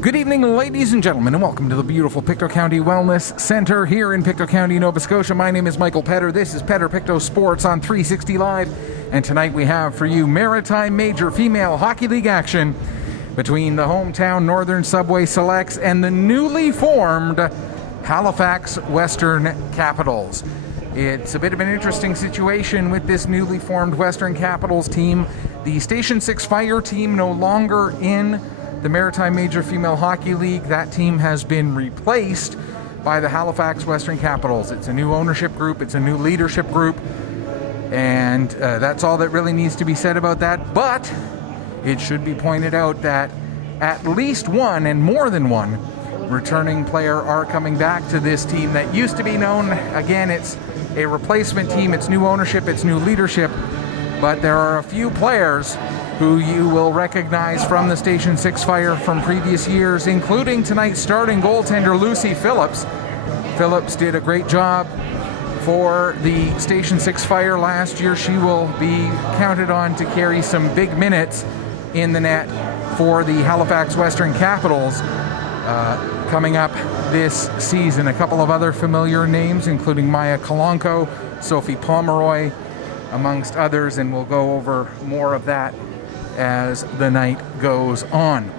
Good evening, ladies and gentlemen, and welcome to the beautiful Pictou County Wellness Center here in Pictou County, Nova Scotia. My name is Michael Petter. This is Petter Pictou Sports on 360 Live, and tonight we have for you Maritime Major Female Hockey League action between the hometown Northern Subway Selects and the newly formed Halifax Western Capitals. It's a bit of an interesting situation with this newly formed Western Capitals team. The Station 6 Fire team no longer in the Maritime Major Female Hockey League. That team has been replaced by the Halifax Western Capitals. It's a new ownership group, it's a new leadership group, and that's all that really needs to be said about that. But it should be pointed out that at least one, and more than one, returning player are coming back to this team that used to be known. Again, it's a replacement team, it's new ownership, it's new leadership, but there are a few players who you will recognize from the Station 6 Fire from previous years, including tonight's starting goaltender, Lucy Phillips. Phillips did a great job for the Station 6 Fire last year. She will be counted on to carry some big minutes in the net for the Halifax Western Capitals coming up this season. A couple of other familiar names, including Maya Kolonko, Sophie Pomeroy, amongst others, and we'll go over more of that as the night goes on.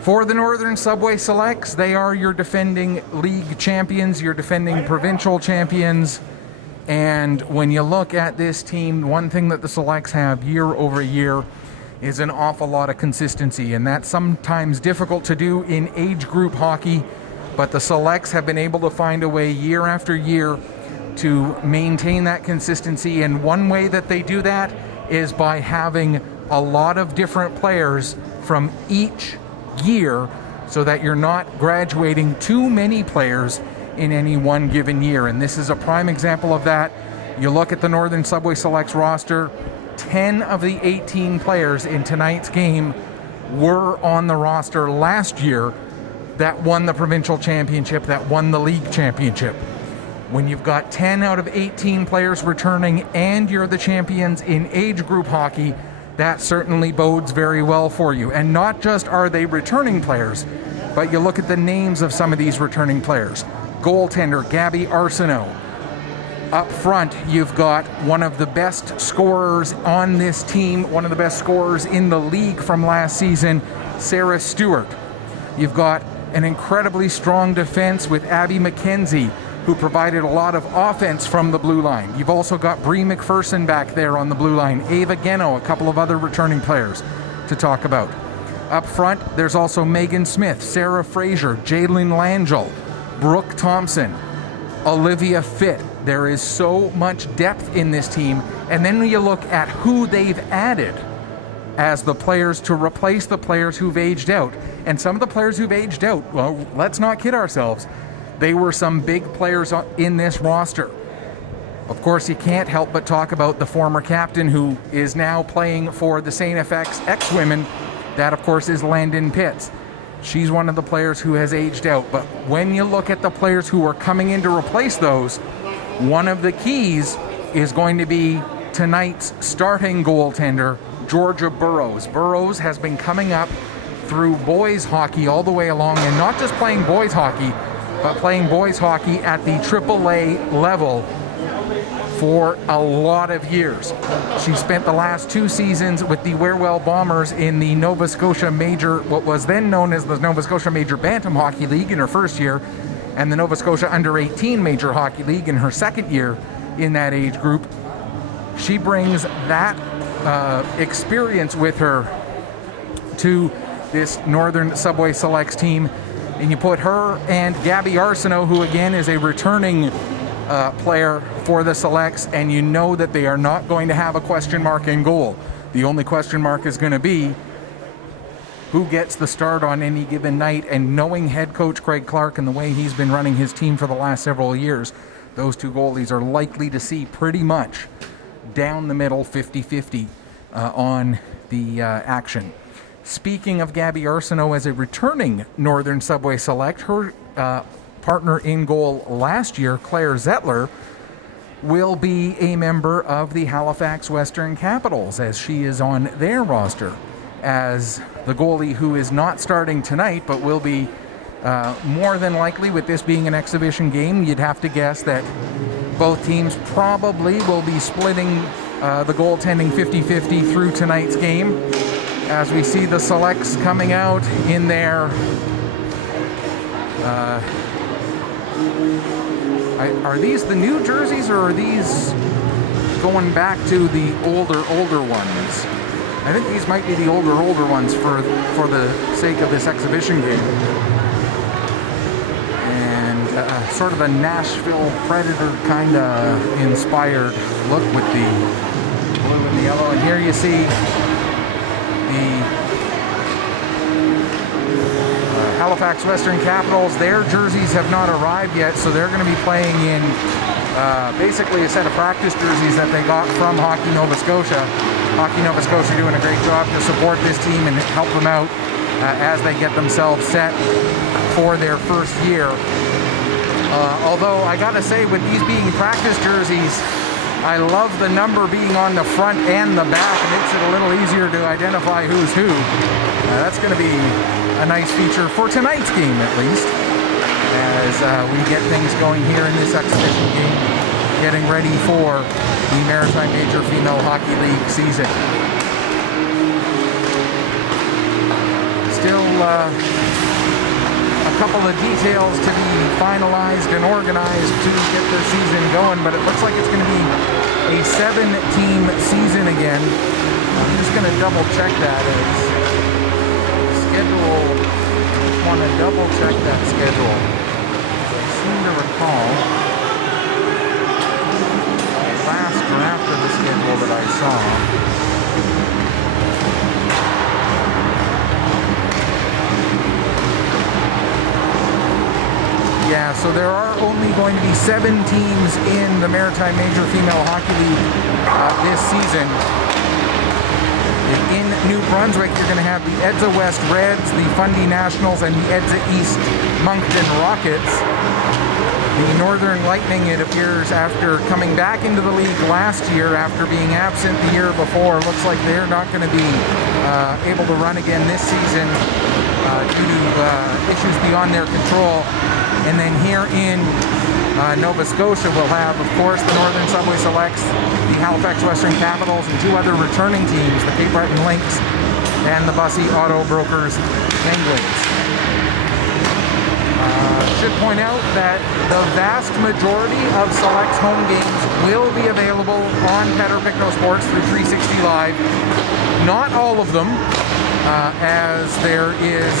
For the Northern Subway Selects, they are your defending league champions, your defending provincial champions, and when you look at this team, one thing that the Selects have year over year is an awful lot of consistency, and that's sometimes difficult to do in age group hockey, but the Selects have been able to find a way year after year to maintain that consistency, and one way that they do that is by having a lot of different players from each year so that you're not graduating too many players in any one given year. And this is a prime example of that. You look at the Northern Subway Selects roster, 10 of the 18 players in tonight's game were on the roster last year that won the provincial championship, that won the league championship. When you've got 10 out of 18 players returning and you're the champions in age group hockey, that certainly bodes very well for you. And not just are they returning players, but you look at the names of some of these returning players. Goaltender Gabby Arsenault. Up front, you've got one of the best scorers on this team, one of the best scorers in the league from last season, Sarah Stewart. You've got an incredibly strong defense with Abby McKenzie, who provided a lot of offense from the blue line. You've also got Bree McPherson back there on the blue line, Ava Geno, a couple of other returning players to talk about. Up front, there's also Megan Smith, Sarah Fraser, Jalen Langell, Brooke Thompson, Olivia Fitt. There is so much depth in this team. And then when you look at who they've added as the players to replace the players who've aged out. And some of the players who've aged out, well, let's not kid ourselves, they were some big players in this roster. Of course, you can't help but talk about the former captain who is now playing for the St. FX X-Women. That, of course, is Landon Pitts. She's one of the players who has aged out. But when you look at the players who are coming in to replace those, one of the keys is going to be tonight's starting goaltender, Georgia Burrows. Burrows has been coming up through boys hockey all the way along, and not just playing boys hockey, but playing boys hockey at the AAA level for a lot of years. She spent the last 2 seasons with the Wherewell Bombers in the Nova Scotia Major, what was then known as the Nova Scotia Major Bantam Hockey League in her first year, and the Nova Scotia Under-18 Major Hockey League in her second year in that age group. She brings that experience with her to this Northern Subway Selects team. And you put her and Gabby Arsenault, who again is a returning player for the Selects, and you know that they are not going to have a question mark in goal. The only question mark is going to be who gets the start on any given night, and knowing head coach Craig Clark and the way he's been running his team for the last several years, those two goalies are likely to see pretty much down the middle 50-50 on the action. Speaking of Gabby Arsenault as a returning Northern Subway Select, her partner in goal last year, Claire Zettler, will be a member of the Halifax Western Capitals as she is on their roster. as the goalie who is not starting tonight, but will be more than likely, with this being an exhibition game, you'd have to guess that both teams probably will be splitting the goaltending 50-50 through tonight's game, as we see the selects coming out in their are these the new jerseys, or are these going back to the older ones? I think these might be the older ones for the sake of this exhibition game. And sort of a Nashville Predator kind of inspired look with the blue and the yellow. And here you see the Halifax Western Capitals. Their jerseys have not arrived yet, so they're going to be playing in basically a set of practice jerseys that they got from Hockey Nova Scotia. Hockey Nova Scotia doing a great job to support this team and help them out as they get themselves set for their first year. Although I gotta say, with these being practice jerseys, I love the number being on the front and the back. It makes it a little easier to identify who's who. That's going to be a nice feature for tonight's game, at least, as we get things going here in this exhibition game, getting ready for the Maritime Major Female Hockey League season. Still a couple of details to be finalized and organized to get the season going, but it looks like it's going to be a 7-team season again. I'm just going to double check that as schedule. I want to double check that schedule. I seem to recall the last draft of the schedule that I saw. Yeah, so there are only going to be 7 teams in the Maritime Major Female Hockey League this season. In New Brunswick, you're going to have the Edza West Reds, the Fundy Nationals, and the Edza East Moncton Rockets. The Northern Lightning, it appears, after coming back into the league last year after being absent the year before, looks like they're not going to be able to run again this season due to issues beyond their control. And then here in Nova Scotia, we'll have, of course, the Northern Subway Selects, the Halifax Western Capitals, and 2 other returning teams, the Cape Breton Lynx and the Bussey Auto Brokers Penguins. Should point out that the vast majority of Selects home games will be available on Pictou Sports through 360 Live. Not all of them, as there is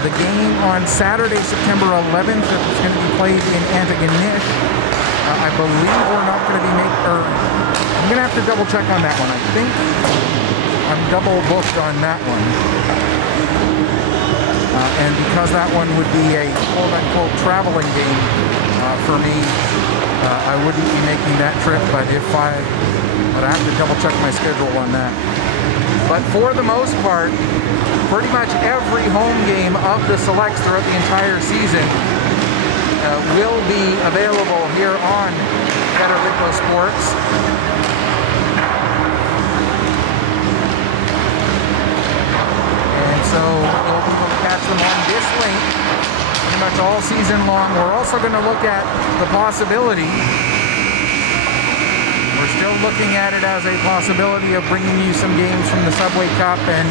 the game on Saturday, September 11th, that's going to be played in Antigonish. I believe we're not going to be I'm going to have to double check on that one. I think I'm double booked on that one. And because that one would be a quote-unquote traveling game for me, I wouldn't be making that trip, but I have to double check my schedule on that. But for the most part, pretty much every home game of the Selects throughout the entire season will be available here on Pictou Sports. And so you'll be able to catch them on this link pretty much all season long. We're also going to look at the possibility, we're still looking at it as a possibility of bringing you some games from the Subway Cup and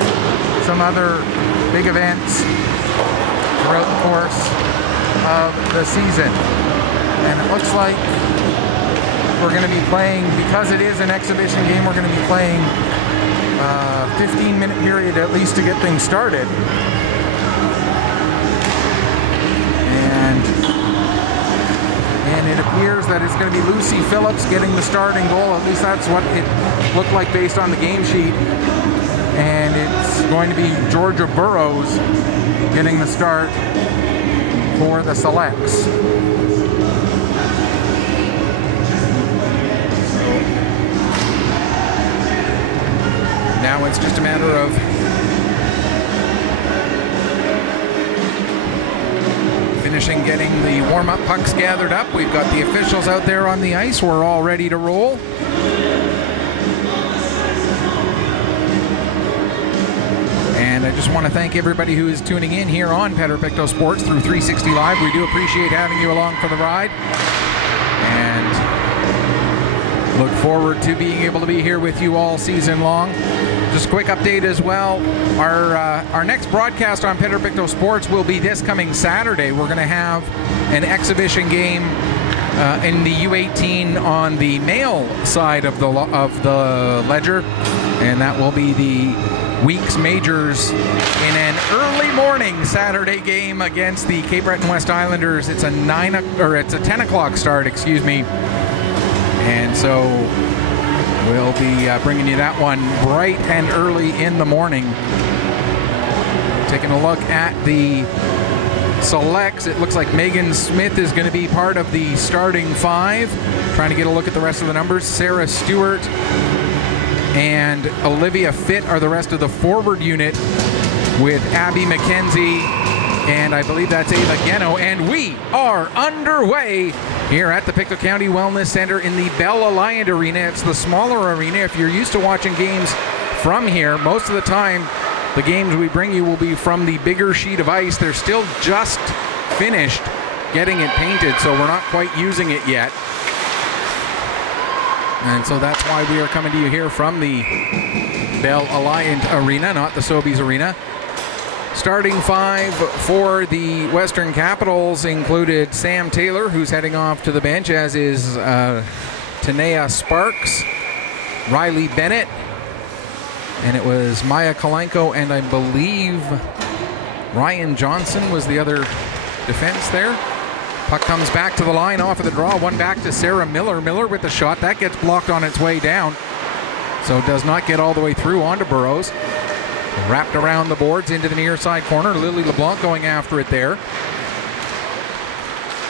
some other big events throughout the course of the season. And it looks like we're going to be playing, because it is an exhibition game, we're going to be playing a 15-minute period at least to get things started. And it appears that it's going to be Lucy Phillips getting the starting goal. At least that's what it looked like based on the game sheet. And it's going to be Georgia Burrows getting the start for the Selects. Now it's just a matter of finishing getting the warm-up pucks gathered up. We've got the officials out there on the ice. We're all ready to roll. just want to thank everybody who is tuning in here on Pictou Sports through 360 Live. We do appreciate having you along for the ride. And look forward to being able to be here with you all season long. Just a quick update as well. Our next broadcast on Pictou Sports will be this coming Saturday. We're going to have an exhibition game in the U18 on the male side of the ledger, and that will be the week's majors in an early morning Saturday game against the Cape Breton West Islanders. It's a 10 o'clock start, excuse me, and so we'll be bringing you that one bright and early in the morning. Taking a look at the selects, it looks like Megan Smith is going to be part of the starting five. Trying to get a look at the rest of the numbers. Sarah Stewart and Olivia Fitt are the rest of the forward unit, with Abby McKenzie and I believe that's Ava Geno. And we are underway here at the Pictou County Wellness Center in the Bell Alliant Arena. It's the smaller arena. If you're used to watching games from here, most of the time the games we bring you will be from the bigger sheet of ice. They're still just finished getting it painted, so we're not quite using it yet. And so that's why we are coming to you here from the Bell Alliant Arena, not the Sobeys Arena. Starting five for the Western Capitals included Sam Taylor, who's heading off to the bench, as is Tanea Sparks, Riley Bennett, and it was Maya Kalenko, and I believe Ryan Johnson was the other defense there. Puck comes back to the line off of the draw. One back to Sarah Miller. Miller with the shot. That gets blocked on its way down, so does not get all the way through onto Burrows. Wrapped around the boards into the near side corner. Lily LeBlanc going after it there.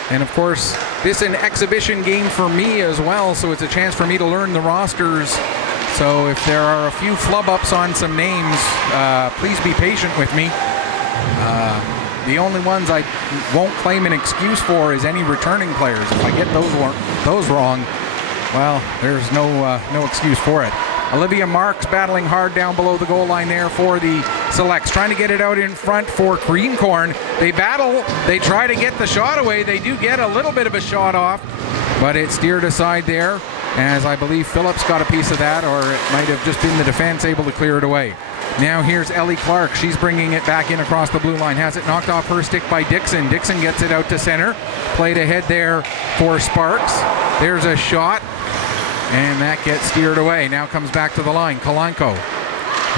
And of course, this is an exhibition game for me as well, so it's a chance for me to learn the rosters. So if there are a few flub ups on some names, please be patient with me. The only ones I won't claim an excuse for is any returning players. If I get those wrong, well, there's no excuse for it. Olivia Marks battling hard down below the goal line there for the selects. Trying to get it out in front for Greencorn. They battle. They try to get the shot away. They do get a little bit of a shot off, but it's steered aside there, as I believe Phillips got a piece of that, or it might have just been the defense able to clear it away. Now here's Ellie Clark. She's bringing it back in across the blue line. Has it knocked off her stick by Dixon. Dixon gets it out to center. Played ahead there for Sparks. There's a shot, and that gets steered away. Now comes back to the line. Kalanko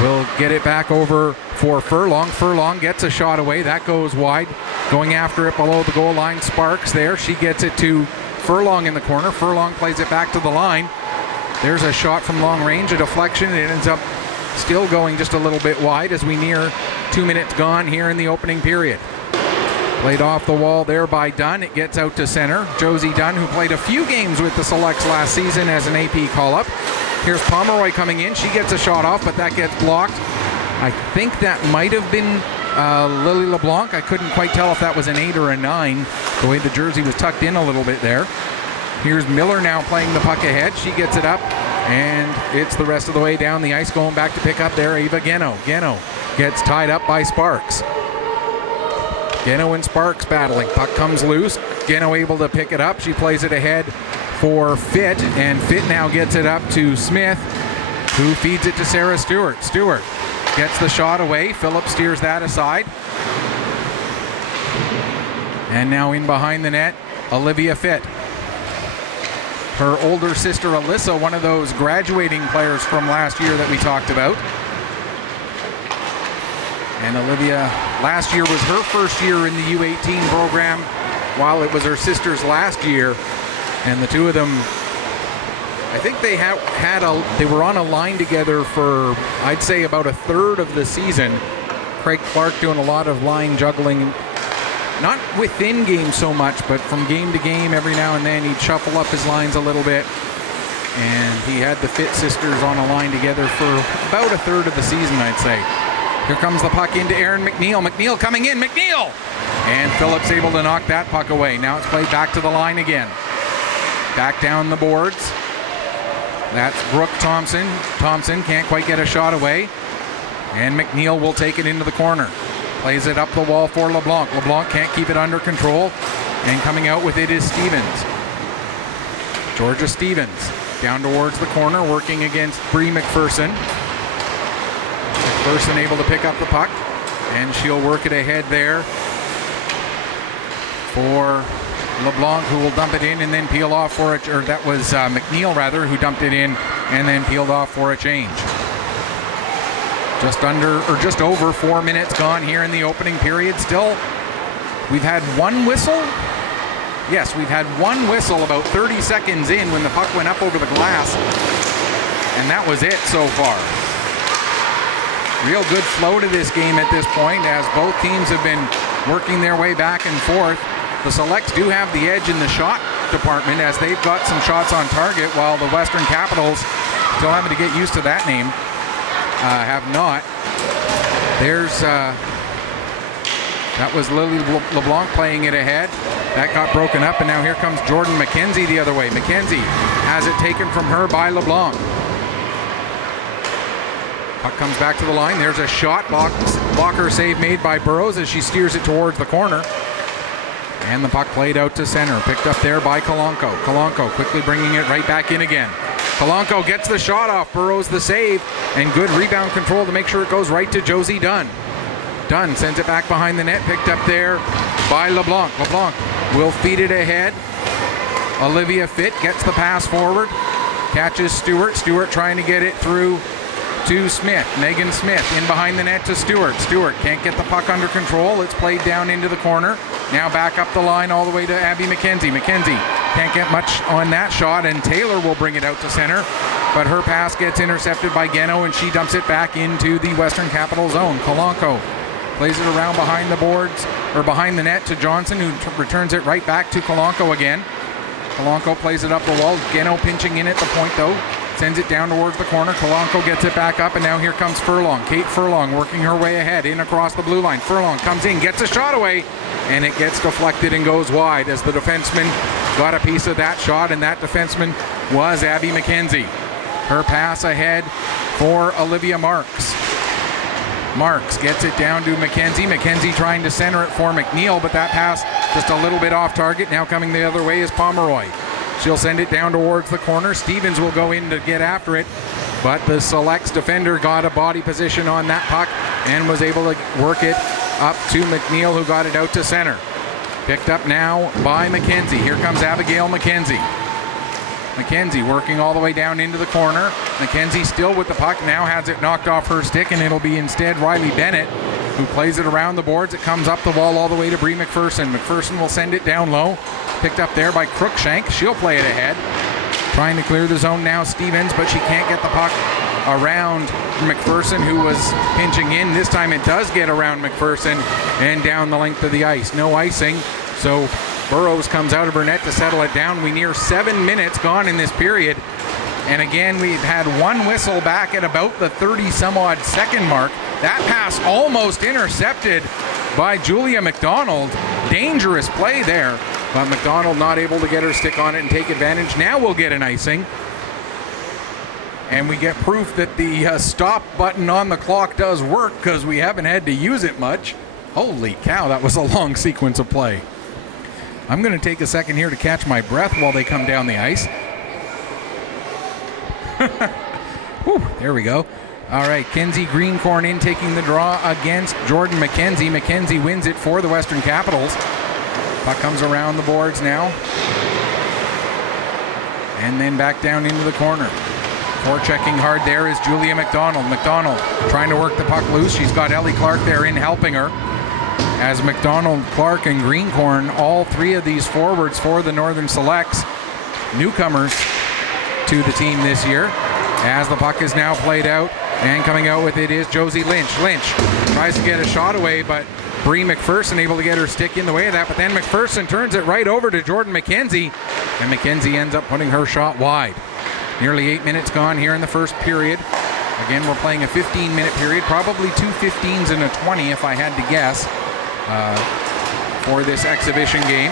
will get it back over for Furlong. Furlong gets a shot away. That goes wide. Going after it below the goal line. Sparks there. She gets it to Furlong in the corner. Furlong plays it back to the line. There's a shot from long range, a deflection. It ends up still going just a little bit wide as we near 2 minutes gone here in the opening period. Played off the wall there by Dunn. It gets out to center. Josie Dunn, who played a few games with the Selects last season as an AP call-up. Here's Pomeroy coming in. She gets a shot off, but that gets blocked. I think that might have been Lily LeBlanc. I couldn't quite tell if that was an 8 or a 9, the way the jersey was tucked in a little bit there. Here's Miller now playing the puck ahead. She gets it up, and it's the rest of the way down the ice. Going back to pick up there, Ava Geno. Geno gets tied up by Sparks. Geno and Sparks battling. Puck comes loose. Geno able to pick it up. She plays it ahead for Fitt, and Fitt now gets it up to Smith, who feeds it to Sarah Stewart. Stewart gets the shot away. Phillips steers that aside. And now in behind the net, Olivia Fitt. Her older sister Alyssa, one of those graduating players from last year that we talked about. And Olivia, last year was her first year in the U18 program, while it was her sister's last year. And the two of them, I think they they were on a line together for, I'd say, about a third of the season. Craig Clark doing a lot of line juggling, not within game so much, but from game to game every now and then he'd shuffle up his lines a little bit. And he had the Fitt sisters on a line together for about a third of the season, I'd say. Here comes the puck into Erin McNeil. McNeil coming in. McNeil! And Phillips able to knock that puck away. Now it's played back to the line again. Back down the boards. That's Brooke Thompson. Thompson can't quite get a shot away. And McNeil will take it into the corner. Plays it up the wall for LeBlanc. LeBlanc can't keep it under control. And coming out with it is Stevens. Georgia Stevens down towards the corner, working against Bree McPherson. McPherson able to pick up the puck. And she'll work it ahead there for LeBlanc, who will dump it in and then peel off for it. Or that was McNeil, rather, who dumped it in and then peeled off for a change. Just over 4 minutes gone here in the opening period. Still, we've had one whistle. Yes, we've had one whistle about 30 seconds in when the puck went up over the glass. And that was it so far. Real good flow to this game at this point, as both teams have been working their way back and forth. The Selects do have the edge in the shot department, as they've got some shots on target, while the Western Capitals, still having to get used to that name, have not. That was Lily LeBlanc playing it ahead. That got broken up, and now here comes Jordan McKenzie the other way. McKenzie has it taken from her by LeBlanc. Puck comes back to the line. There's a shot blocker save made by Burrows as she steers it towards the corner. And the puck played out to center. Picked up there by Kalanko. Kalanko quickly bringing it right back in again. Kalanko gets the shot off. Burrows the save. And good rebound control to make sure it goes right to Josie Dunn. Dunn sends it back behind the net. Picked up there by LeBlanc. LeBlanc will feed it ahead. Olivia Fitt gets the pass forward. Catches Stewart. Stewart trying to get it through to Smith. Megan Smith in behind the net to Stewart. Stewart can't get the puck under control. It's played down into the corner. Now back up the line all the way to Abby McKenzie. McKenzie can't get much on that shot, and Taylor will bring it out to center. But her pass gets intercepted by Geno, and she dumps it back into the Western Capital zone. Kalanko plays it around behind the boards, or behind the net to Johnson, who returns it right back to Kalanko again. Kalanko plays it up the wall. Geno pinching in at the point, though. Sends it down towards the corner. Kalanko gets it back up, and now here comes Furlong. Kate Furlong working her way ahead, in across the blue line. Furlong comes in, gets a shot away, and it gets deflected and goes wide as the defenseman got a piece of that shot, and that defenseman was Abby McKenzie. Her pass ahead for Olivia Marks. Marks gets it down to McKenzie. McKenzie trying to center it for McNeil, but that pass just a little bit off target. Now coming the other way is Pomeroy. She'll send it down towards the corner. Stevens will go in to get after it, but the Selects defender got a body position on that puck and was able to work it up to McNeil, who got it out to center. Picked up now by McKenzie. Here comes Abigail McKenzie. McKenzie working all the way down into the corner. McKenzie still with the puck, now has it knocked off her stick, and it'll be instead Riley Bennett who plays it around the boards. It comes up the wall all the way to Bree McPherson. McPherson will send it down low. Picked up there by Crookshank. She'll play it ahead. Trying to clear the zone now, Stevens, but she can't get the puck around McPherson, who was pinching in. This time it does get around McPherson and down the length of the ice. No icing, so Burrows comes out of her net to settle it down. We near 7 minutes gone in this period. And again, we've had one whistle back at about the 30-some-odd second mark. That pass almost intercepted by Julia McDonald. Dangerous play there, but McDonald not able to get her stick on it and take advantage. Now we'll get an icing. And we get proof that the stop button on the clock does work, because we haven't had to use it much. Holy cow, that was a long sequence of play. I'm going to take a second here to catch my breath while they come down the ice. Whew, there we go. All right, Kenzie Greencorn in, taking the draw against Jordan McKenzie. McKenzie wins it for the Western Capitals. Puck comes around the boards now. And then back down into the corner. Forechecking hard there is Julia McDonald. McDonald trying to work the puck loose. She's got Ellie Clark there in helping her. As McDonald, Clark, and Greencorn, all three of these forwards for the Northern Selects, newcomers to the team this year. As the puck is now played out, and coming out with it is Josie Lynch. Lynch tries to get a shot away, but Bree McPherson able to get her stick in the way of that, but then McPherson turns it right over to Jordan McKenzie, and McKenzie ends up putting her shot wide. Nearly 8 minutes gone here in the first period. Again, we're playing a 15-minute period, probably two 15s and a 20 if I had to guess, for this exhibition game.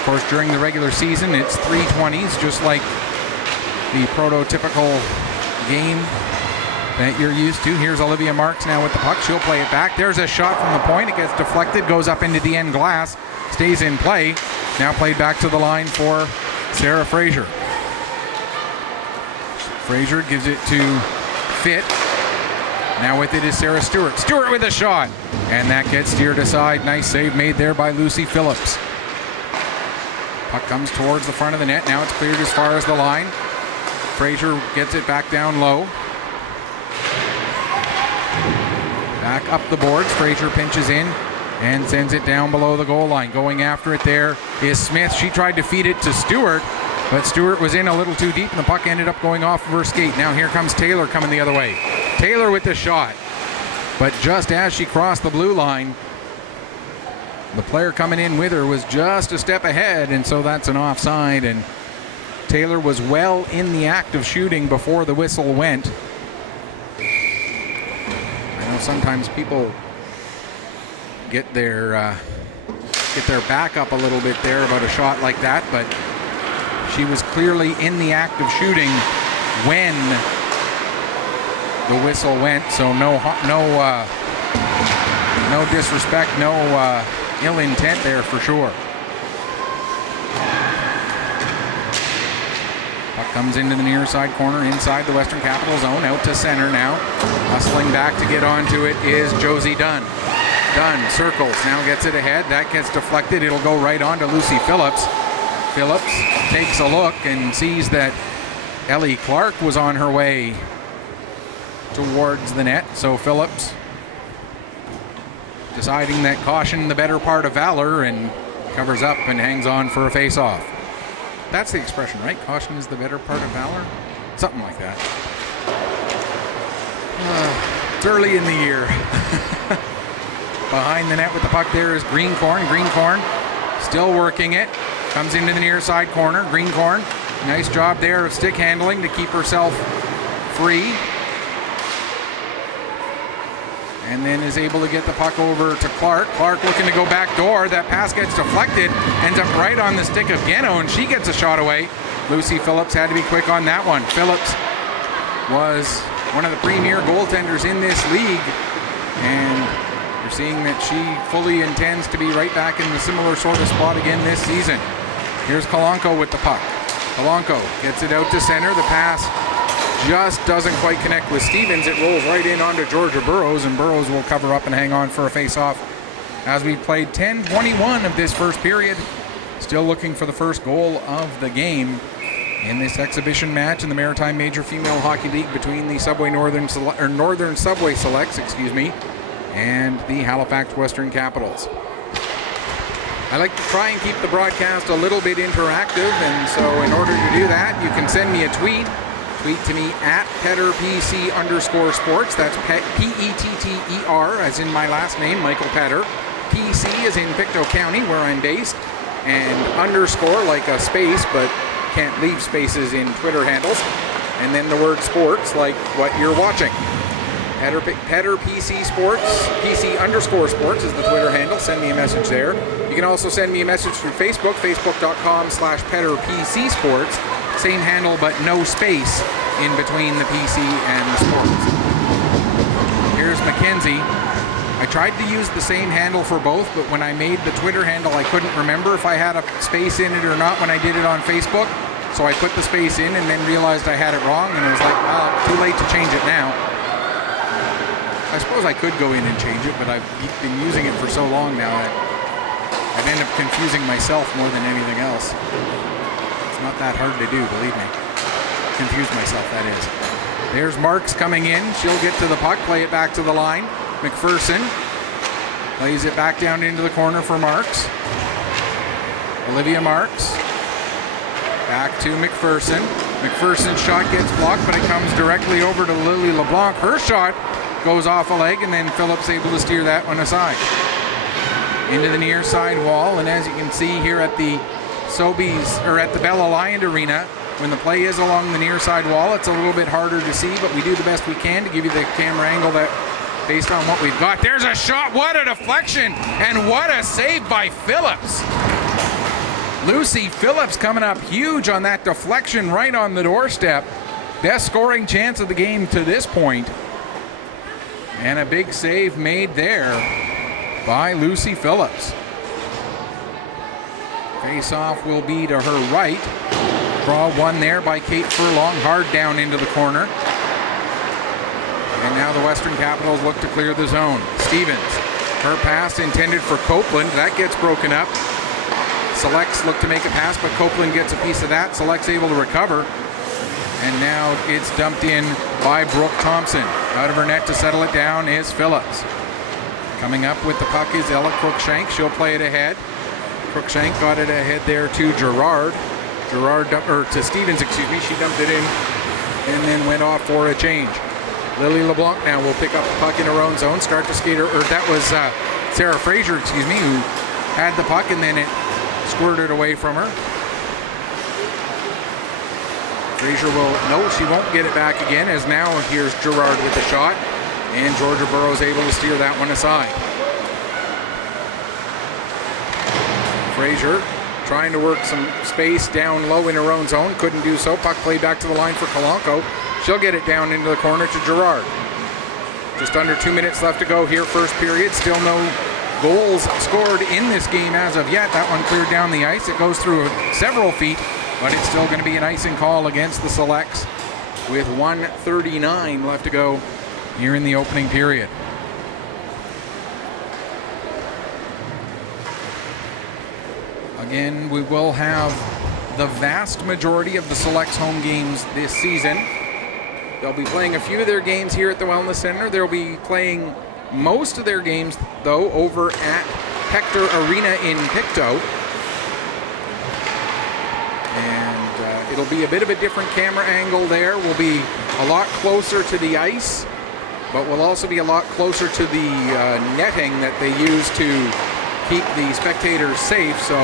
Of course, during the regular season, it's 3 20s, just like the prototypical game that you're used to. Here's Olivia Marks now with the puck. She'll play it back. There's a shot from the point. It gets deflected, goes up into the end glass, stays in play. Now played back to the line for Sarah Fraser. Fraser gives it to Fit. Now with it is Sarah Stewart. Stewart with a shot. And that gets steered aside. Nice save made there by Lucy Phillips. Puck comes towards the front of the net. Now it's cleared as far as the line. Fraser gets it back down low. Back up the boards. Fraser pinches in and sends it down below the goal line. Going after it there is Smith. She tried to feed it to Stewart, but Stewart was in a little too deep and the puck ended up going off of her skate. Now here comes Taylor coming the other way. Taylor with the shot. But just as she crossed the blue line, the player coming in with her was just a step ahead, and so that's an offside. And Taylor was well in the act of shooting before the whistle went. I know sometimes people get their back up a little bit there about a shot like that, but she was clearly in the act of shooting when the whistle went. So no disrespect, no ill intent there for sure. Puck comes into the near side corner inside the Western Capital zone, out to center now. Hustling back to get onto it is Josie Dunn. Dunn circles, now gets it ahead. That gets deflected. It'll go right on to Lucy Phillips. Phillips takes a look and sees that Ellie Clark was on her way towards the net. So Phillips deciding that caution the better part of valor and covers up and hangs on for a face-off. That's the expression, right? Caution is the better part of valor? Something like that. It's early in the year. Behind the net with the puck there is Greencorn. Greencorn still working it. Comes into the near side corner. Greencorn, nice job there of stick handling to keep herself free. And then is able to get the puck over to Clark. Clark looking to go back door. That pass gets deflected, ends up right on the stick of Geno, and she gets a shot away. Lucy Phillips had to be quick on that one. Phillips was one of the premier goaltenders in this league, and you're seeing that she fully intends to be right back in the similar sort of spot again this season. Here's Kalanko with the puck. Kalanko gets it out to center. The pass just doesn't quite connect with Stevens. It rolls right in onto Georgia Burrows, and Burrows will cover up and hang on for a face-off as we played 10:21 of this first period. Still looking for the first goal of the game in this exhibition match in the Maritime Major Female Hockey League between the Northern Subway Selects, and the Halifax Western Capitals. I like to try and keep the broadcast a little bit interactive, and so in order to do that, you can send me a tweet. Tweet to me at PetterPC_sports. That's Petter, as in my last name, Michael Petter. PC is in Pictou County, where I'm based, and underscore like a space, but can't leave spaces in Twitter handles. And then the word sports, like what you're watching. Petter PC Sports, PC_sports is the Twitter handle. Send me a message there. You can also send me a message through Facebook, facebook.com/PetterPC Sports. Same handle, but no space in between the PC and the sports. Here's Mackenzie. I tried to use the same handle for both, but when I made the Twitter handle, I couldn't remember if I had a space in it or not when I did it on Facebook. So I put the space in and then realized I had it wrong, and I was like, well, too late to change it now. I suppose I could go in and change it, but I've been using it for so long now that I'd end up confusing myself more than anything else. It's not that hard to do, believe me. Confuse myself, that is. There's Marks coming in. She'll get to the puck, play it back to the line. McPherson plays it back down into the corner for Marks. Olivia Marks. Back to McPherson. McPherson's shot gets blocked, but it comes directly over to Lily LeBlanc. Her shot goes off a leg, and then Phillips able to steer that one aside. Into the near side wall, and as you can see here at the at the Bell Alliant Arena, when the play is along the near side wall, it's a little bit harder to see, but we do the best we can to give you the camera angle that based on what we've got. There's a shot. What a deflection, and what a save by Phillips. Lucy Phillips coming up huge on that deflection right on the doorstep. best scoring chance of the game to this point. And a big save made there by Lucy Phillips. Face-off will be to her right. Draw one there by Kate Furlong, hard down into the corner. And now the Western Capitals look to clear the zone. Stevens, her pass intended for Copeland. That gets broken up. Selects look to make a pass, but Copeland gets a piece of that. Select's able to recover. And now it's dumped in by Brooke Thompson. Out of her net to settle it down is Phillips. Coming up with the puck is Ella Cruikshank. She'll play it ahead. Cruikshank got it ahead there to Gerard. To Stevens, excuse me. She dumped it in and then went off for a change. Lily LeBlanc now will pick up the puck in her own zone. Start to skate her, or that was Sarah Fraser, excuse me, who had the puck and then it squirted away from her. Fraser she won't get it back again, as now here's Gerard with the shot, and Georgia Burrows able to steer that one aside. Fraser trying to work some space down low in her own zone, couldn't do so. Puck played back to the line for Kalanko. She'll get it down into the corner to Gerard. Just under 2 minutes left to go here, first period. Still no goals scored in this game as of yet. That one cleared down the ice. It goes through several feet, but it's still going to be an icing call against the Selects with 1:39 left to go here in the opening period. Again, we will have the vast majority of the Selects home games this season. They'll be playing a few of their games here at the Wellness Center. They'll be playing most of their games, though, over at Pictou Arena in Pictou. And it'll be a bit of a different camera angle there. We'll be a lot closer to the ice, but we'll also be a lot closer to the netting that they use to keep the spectators safe. So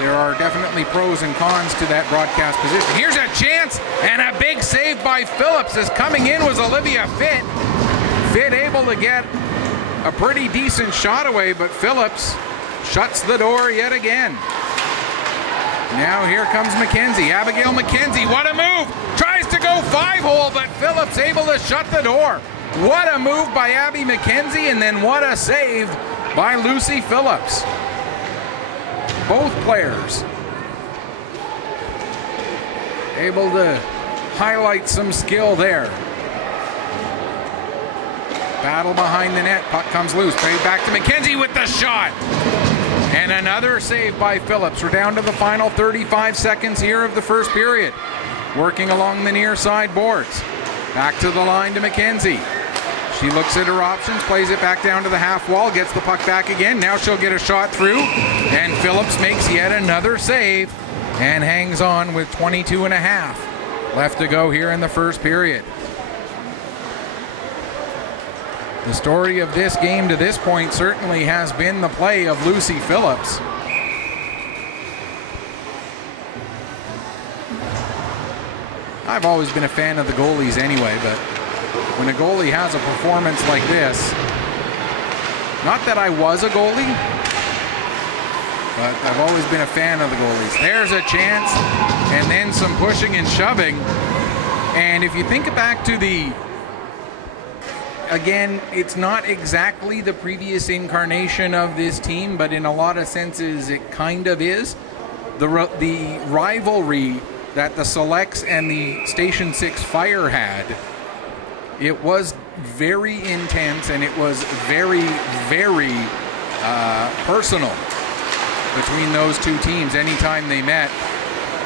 there are definitely pros and cons to that broadcast position. Here's a chance, and a big save by Phillips. As coming in was Olivia Fitt. Fitt able to get a pretty decent shot away, but Phillips shuts the door yet again. Now here comes McKenzie. Abigail McKenzie, what a move! Tries to go 5-hole, but Phillips able to shut the door. What a move by Abby McKenzie, and then what a save by Lucy Phillips. Both players able to highlight some skill there. Battle behind the net. Puck comes loose. Played back to McKenzie with the shot. And another save by Phillips. We're down to the final 35 seconds here of the first period. Working along the near side boards. Back to the line to McKenzie. She looks at her options, plays it back down to the half wall, gets the puck back again. Now she'll get a shot through, and Phillips makes yet another save and hangs on with 22 and a half left to go here in the first period. The story of this game to this point certainly has been the play of Lucy Phillips. I've always been a fan of the goalies anyway, but when a goalie has a performance like this, not that I was a goalie, but I've always been a fan of the goalies. There's a chance, and then some pushing and shoving. And if you think back to again, it's not exactly the previous incarnation of this team, but in a lot of senses it kind of is. The rivalry that the Selects and the Station 6 Fire had, it was very intense, and it was very, very personal between those two teams anytime they met.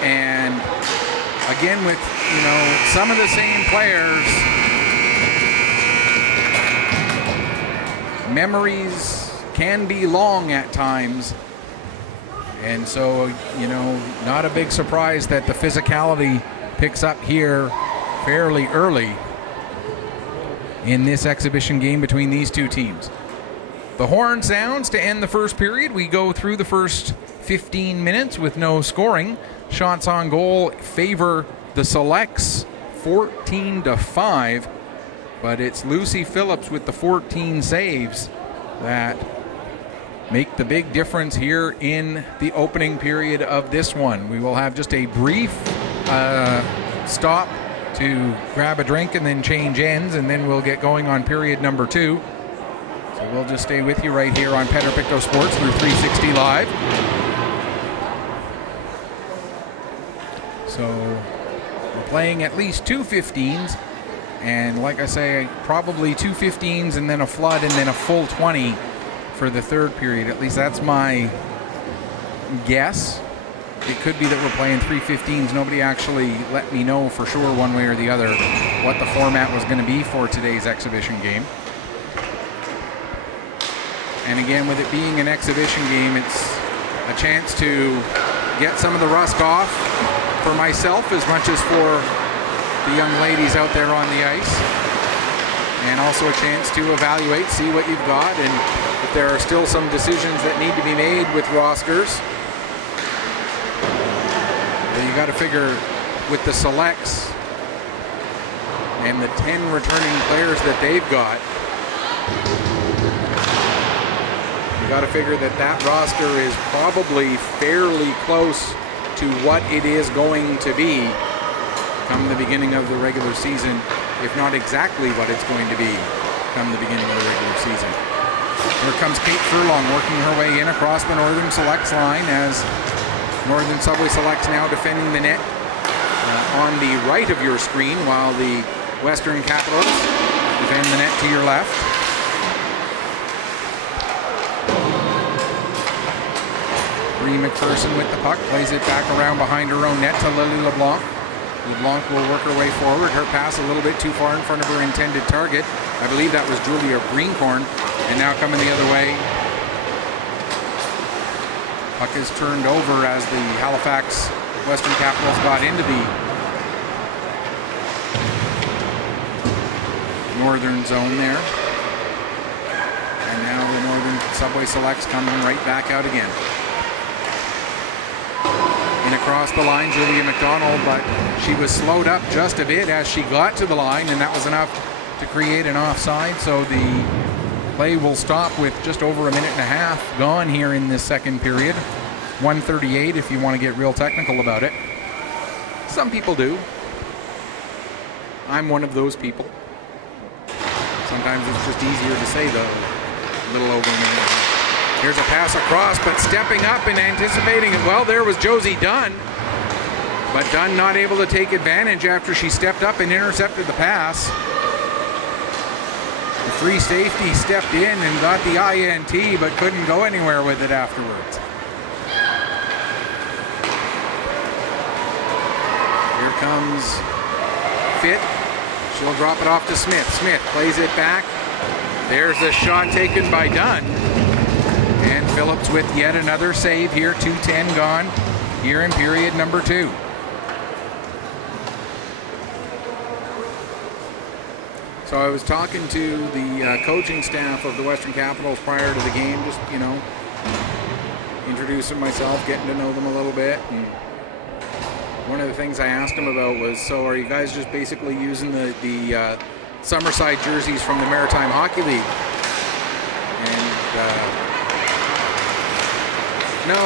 And again, with some of the same players, memories can be long at times. And so, not a big surprise that the physicality picks up here fairly early in this exhibition game between these two teams. The horn sounds to end the first period. We go through the first 15 minutes with no scoring. Shots on goal favor the Selects 14-5, but it's Lucy Phillips with the 14 saves that make the big difference here in the opening period of this one. We will have just a brief stop to grab a drink and then change ends, and then we'll get going on period number 2. So we'll just stay with you right here on Pictou Sports through 360 Live. So we're playing at least 2 15s, and like I say, probably 2 15s and then a flood and then a full 20 for the third period. At least that's my guess. It could be that we're playing 3 15s. Nobody actually let me know for sure one way or the other what the format was going to be for today's exhibition game. And again, with it being an exhibition game, it's a chance to get some of the rust off for myself as much as for the young ladies out there on the ice. And also a chance to evaluate, see what you've got, and if there are still some decisions that need to be made with rosters. You got to figure with the selects and the 10 returning players that they've got, you got to figure that that roster is probably fairly close to what it is going to be come the beginning of the regular season, if not exactly what it's going to be come the beginning of the regular season. Here comes Kate Furlong working her way in across the Northern Selects line as Northern Subway Selects now defending the net on the right of your screen, while the Western Capitals defend the net to your left. Bree McPherson with the puck, plays it back around behind her own net to Lily LeBlanc. LeBlanc will work her way forward. Her pass a little bit too far in front of her intended target. I believe that was Julia Greencorn, and now coming the other way. Puck is turned over as the Halifax Western Capitals got into the northern zone there. And now the Northern Subway Selects coming right back out again. In across the line, Julia McDonald, but she was slowed up just a bit as she got to the line, and that was enough to create an offside. So the play will stop with just over a minute and a half gone here in this second period. 1:38 if you want to get real technical about it. Some people do. I'm one of those people. Sometimes it's just easier to say the little over a minute. Here's a pass across, but stepping up and anticipating it well, there was Josie Dunn. But Dunn not able to take advantage after she stepped up and intercepted the pass. The free safety stepped in and got the INT, but couldn't go anywhere with it afterwards. Here comes Fitt. She'll drop it off to Smith. Smith plays it back. There's a shot taken by Dunn. And Phillips with yet another save here. 2:10 gone here in period number 2. So I was talking to the coaching staff of the Western Capitals prior to the game, just, you know, introducing myself, getting to know them a little bit. And one of the things I asked them about was, so are you guys just basically using the Summerside jerseys from the Maritime Hockey League? And no,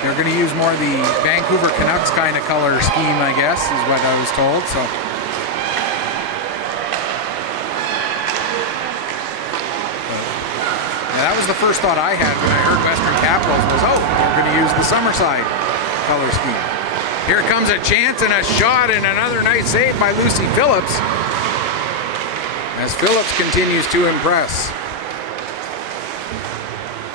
they're going to use more of the Vancouver Canucks kind of color scheme, I guess, is what I was told. So that was the first thought I had when I heard Western Capitals was, oh, they're going to use the Summerside color scheme. Here comes a chance and a shot and another nice save by Lucy Phillips, as Phillips continues to impress.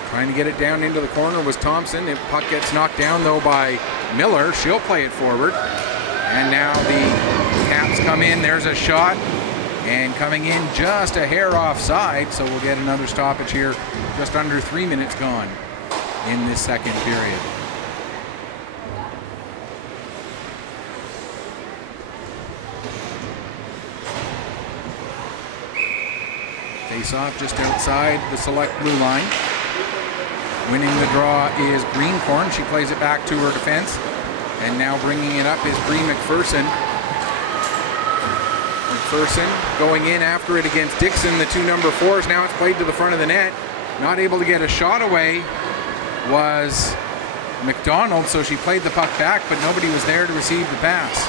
Trying to get it down into the corner was Thompson. If puck gets knocked down, though, by Miller, she'll play it forward. And now the Caps come in. There's a shot. And coming in just a hair offside, so we'll get another stoppage here. Just under 3 minutes gone in this second period. Face off just outside the select blue line. Winning the draw is Greencorn. She plays it back to her defense. And now bringing it up is Bree McPherson. McPherson going in after it against Dixon, the 2 number 4s. Now it's played to the front of the net. Not able to get a shot away was McDonald, so she played the puck back, but nobody was there to receive the pass.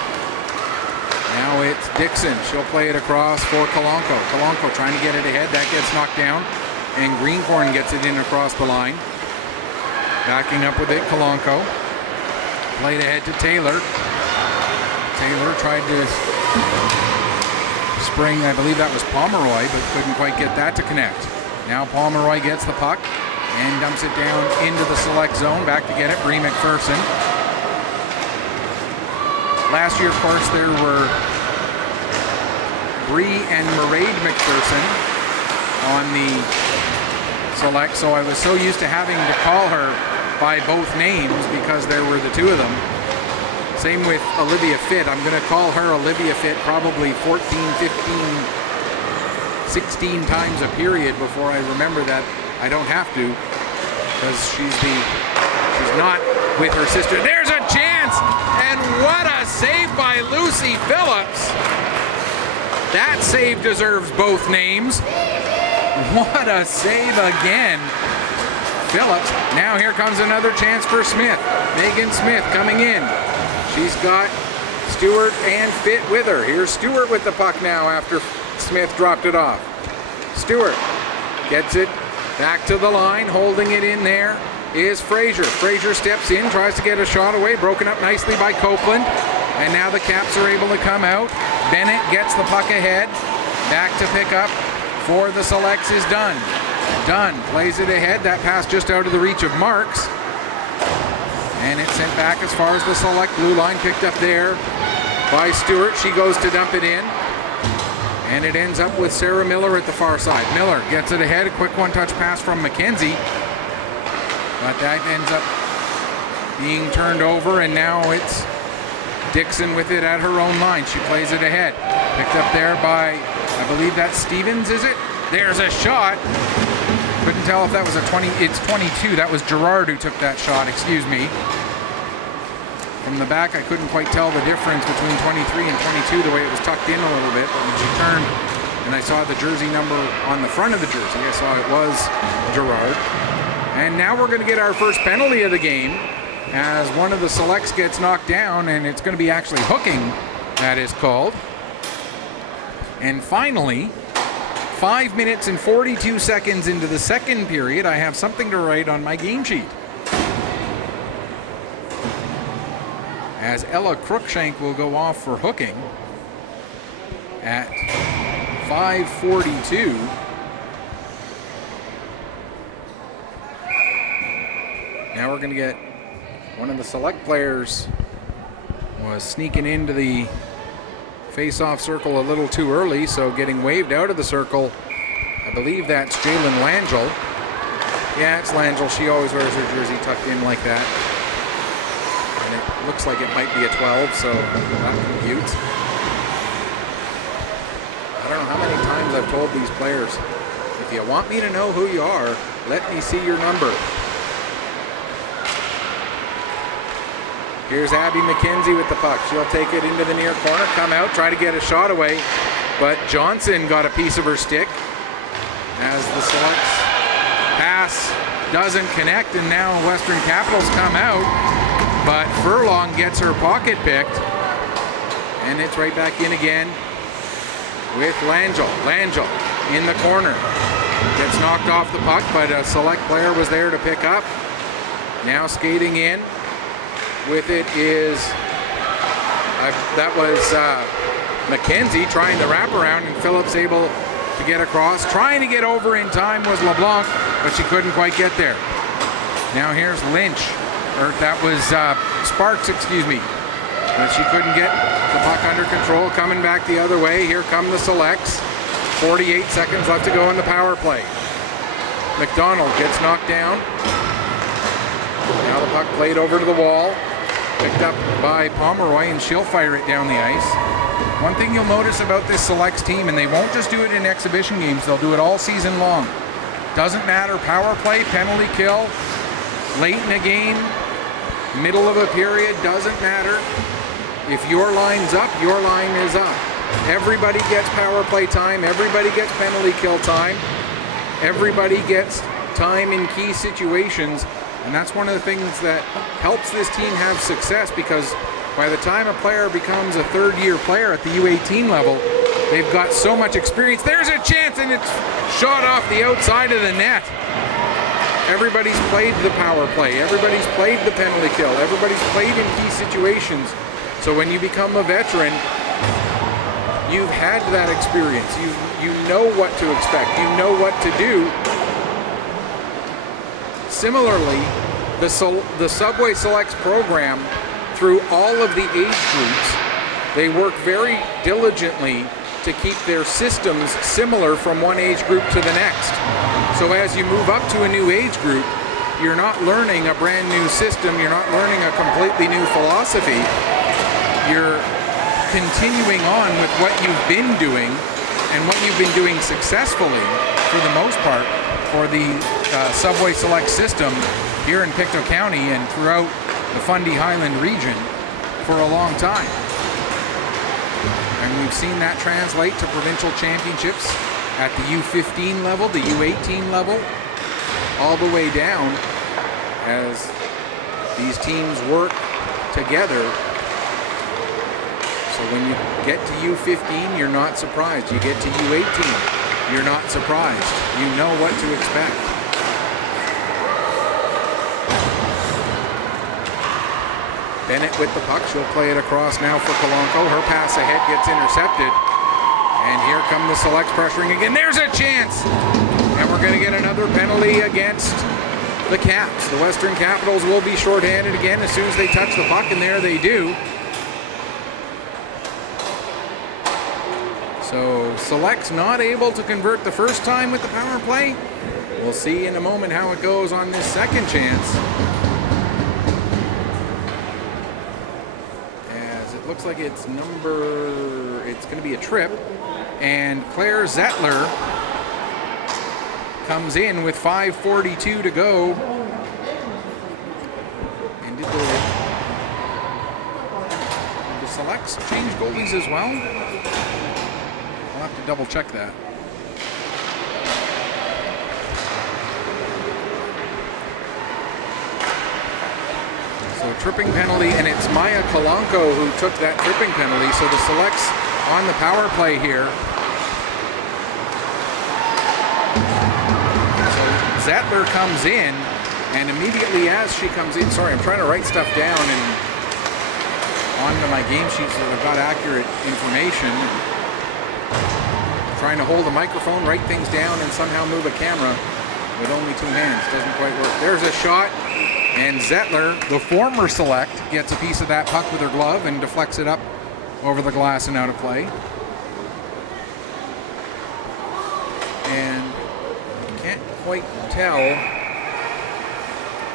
Now it's Dixon. She'll play it across for Kalanko. Kalanko trying to get it ahead. That gets knocked down. And Greencorn gets it in across the line. Backing up with it, Kalanko. Played ahead to Taylor. Taylor tried to spring, I believe that was Pomeroy, but couldn't quite get that to connect. Now Pomeroy gets the puck and dumps it down into the select zone. Back to get it, Bree McPherson. Last year, of course, there were Bree and Mairead McPherson on the select, so I was so used to having to call her by both names because there were the two of them. Same with Olivia Fitt. I'm going to call her Olivia Fitt probably 14, 15, 16 times a period before I remember that I don't have to, because she's not with her sister. There's a chance, and what a save by Lucy Phillips. That save deserves both names. What a save again. Phillips. Now here comes another chance for Smith. Megan Smith coming in. She's got Stewart and Fitt with her. Here's Stewart with the puck now after Smith dropped it off. Stewart gets it back to the line, holding it in there is Fraser. Fraser steps in, tries to get a shot away, broken up nicely by Copeland. And now the Caps are able to come out. Bennett gets the puck ahead. Back to pick up for the Selects is Dunn. Dunn plays it ahead. That pass just out of the reach of Marks. And it's sent back as far as the Select blue line, picked up there by Stewart. She goes to dump it in. And it ends up with Sarah Miller at the far side. Miller gets it ahead. A quick one-touch pass from McKenzie. But that ends up being turned over, and now it's Dixon with it at her own line. She plays it ahead. Picked up there by, I believe that's Stevens, is it? There's a shot. Couldn't tell if that was a 20. It's 22. That was Gerard who took that shot, excuse me. From the back, I couldn't quite tell the difference between 23 and 22, the way it was tucked in a little bit. But when she turned and I saw the jersey number on the front of the jersey, I saw it was Gerard. And now we're going to get our first penalty of the game as one of the Selects gets knocked down, and it's going to be actually hooking that is called. And finally, 5 minutes and 42 seconds into the second period, I have something to write on my game sheet. As Ella Cruikshank will go off for hooking at 5:42. Now we're going to get one of the Select players was sneaking into the face-off circle a little too early, so getting waved out of the circle. I believe that's Jalen Langell. Yeah, it's Langell. She always wears her jersey tucked in like that. And it looks like it might be a 12, so that computes. I don't know how many times I've told these players, if you want me to know who you are, let me see your number. Here's Abby McKenzie with the puck. She'll take it into the near corner, come out, try to get a shot away, but Johnson got a piece of her stick as the Selects pass doesn't connect, and now Western Capitals come out, but Furlong gets her pocket picked, and it's right back in again with Langell. Langell in the corner. Gets knocked off the puck, but a Select player was there to pick up. Now skating in with it is, that was McKenzie trying to wrap around, and Phillips able to get across. Trying to get over in time was LeBlanc, but she couldn't quite get there. Now here's Lynch, or that was Sparks, excuse me. But she couldn't get the puck under control. Coming back the other way, here come the Selects. 48 seconds left to go in the power play. McDonald gets knocked down. Now the puck played over to the wall. Picked up by Pomeroy, and she'll fire it down the ice. One thing you'll notice about this Selects team, and they won't just do it in exhibition games, they'll do it all season long. Doesn't matter, power play, penalty kill, late in a game, middle of a period, doesn't matter. If your line's up, your line is up. Everybody gets power play time, everybody gets penalty kill time, everybody gets time in key situations. And that's one of the things that helps this team have success, because by the time a player becomes a third-year player at the U18 level, they've got so much experience. There's a chance, and it's shot off the outside of the net. Everybody's played the power play. Everybody's played the penalty kill. Everybody's played in key situations. So when you become a veteran, you've had that experience. You know what to expect. You know what to do. Similarly, the Subway Selects program, through all of the age groups, they work very diligently to keep their systems similar from one age group to the next. So as you move up to a new age group, you're not learning a brand new system, you're not learning a completely new philosophy. You're continuing on with what you've been doing and what you've been doing successfully, for the most part, for the Subway Select system here in Pictou County and throughout the Fundy Highland region for a long time. And we've seen that translate to provincial championships at the U15 level, the U18 level, all the way down as these teams work together. So when you get to U15, you're not surprised. You get to U18, you're not surprised. You know what to expect. Bennett with the puck. She'll play it across now for Kalanko. Her pass ahead gets intercepted. And here come the Selects pressuring again. There's a chance! And we're going to get another penalty against the Caps. The Western Capitals will be shorthanded again as soon as they touch the puck, and there they do. So Selects not able to convert the first time with the power play. We'll see in a moment how it goes on this second chance. As it looks like it's going to be a trip. And Claire Zettler comes in with 5:42 to go. And did the Selects change goalies as well? I'll have to double check that. So tripping penalty, and it's Maya Kalanko who took that tripping penalty. So the Selects on the power play here. So Zettler comes in, and immediately as she comes in, sorry, I'm trying to write stuff down and onto my game sheet so that I've got accurate information. Trying to hold a microphone, write things down, and somehow move a camera with only two hands. Doesn't quite work. There's a shot, and Zettler, the former Select, gets a piece of that puck with her glove and deflects it up over the glass and out of play. And can't quite tell.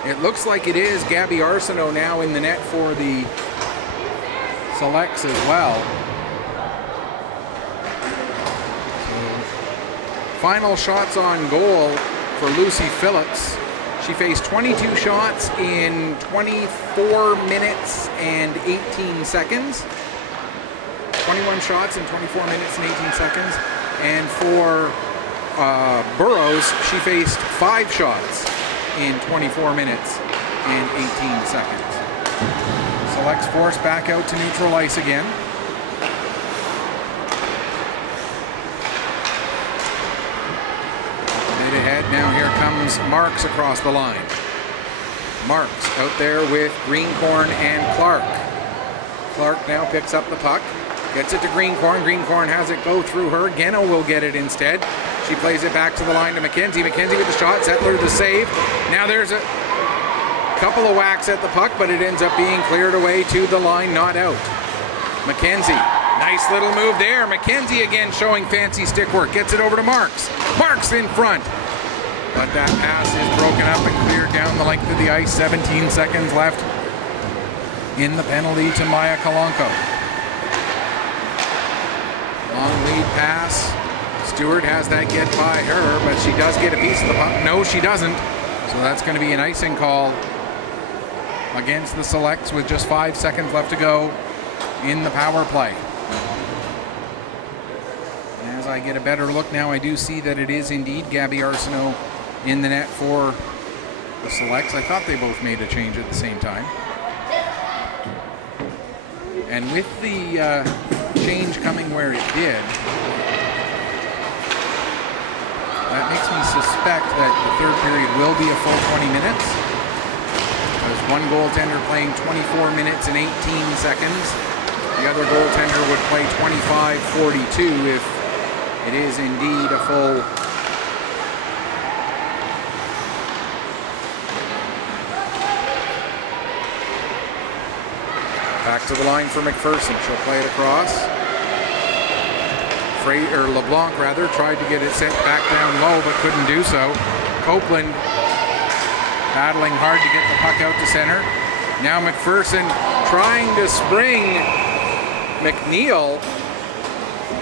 It looks like it is Gabby Arsenault now in the net for the Selects as well. Final shots on goal for Lucy Phillips. She faced 22 shots in 24 minutes and 18 seconds. 21 shots in 24 minutes and 18 seconds. And for Burrows, she faced 5 shots in 24 minutes and 18 seconds. Selects forced back out to neutral ice again. Ahead. Now here comes Marks across the line. Marks out there with Greencorn and Clark. Clark now picks up the puck, gets it to Greencorn. Greencorn has it go through her. Geno will get it instead. She plays it back to the line to McKenzie. McKenzie with the shot. Zettler the save. Now there's a couple of whacks at the puck, but it ends up being cleared away to the line, not out. McKenzie. Nice little move there. McKenzie again showing fancy stick work. Gets it over to Marks. Marks in front. But that pass is broken up and cleared down the length of the ice. 17 seconds left in the penalty to Maya Kalanko. Long lead pass. Stewart has that get by her, but she does get a piece of the puck. No, she doesn't. So that's going to be an icing call against the Selects with just 5 seconds left to go in the power play. As I get a better look now, I do see that it is indeed Gabby Arsenault in the net for the selects. I thought they both made a change at the same time. And with the change coming where it did, that makes me suspect that the third period will be a full 20 minutes. Because one goaltender playing 24 minutes and 18 seconds. The other goaltender would play 25-42 if it is indeed a full. Back to the line for McPherson. She'll play it across. LeBlanc rather tried to get it sent back down low, but couldn't do so. Copeland battling hard to get the puck out to center. Now McPherson trying to spring McNeil,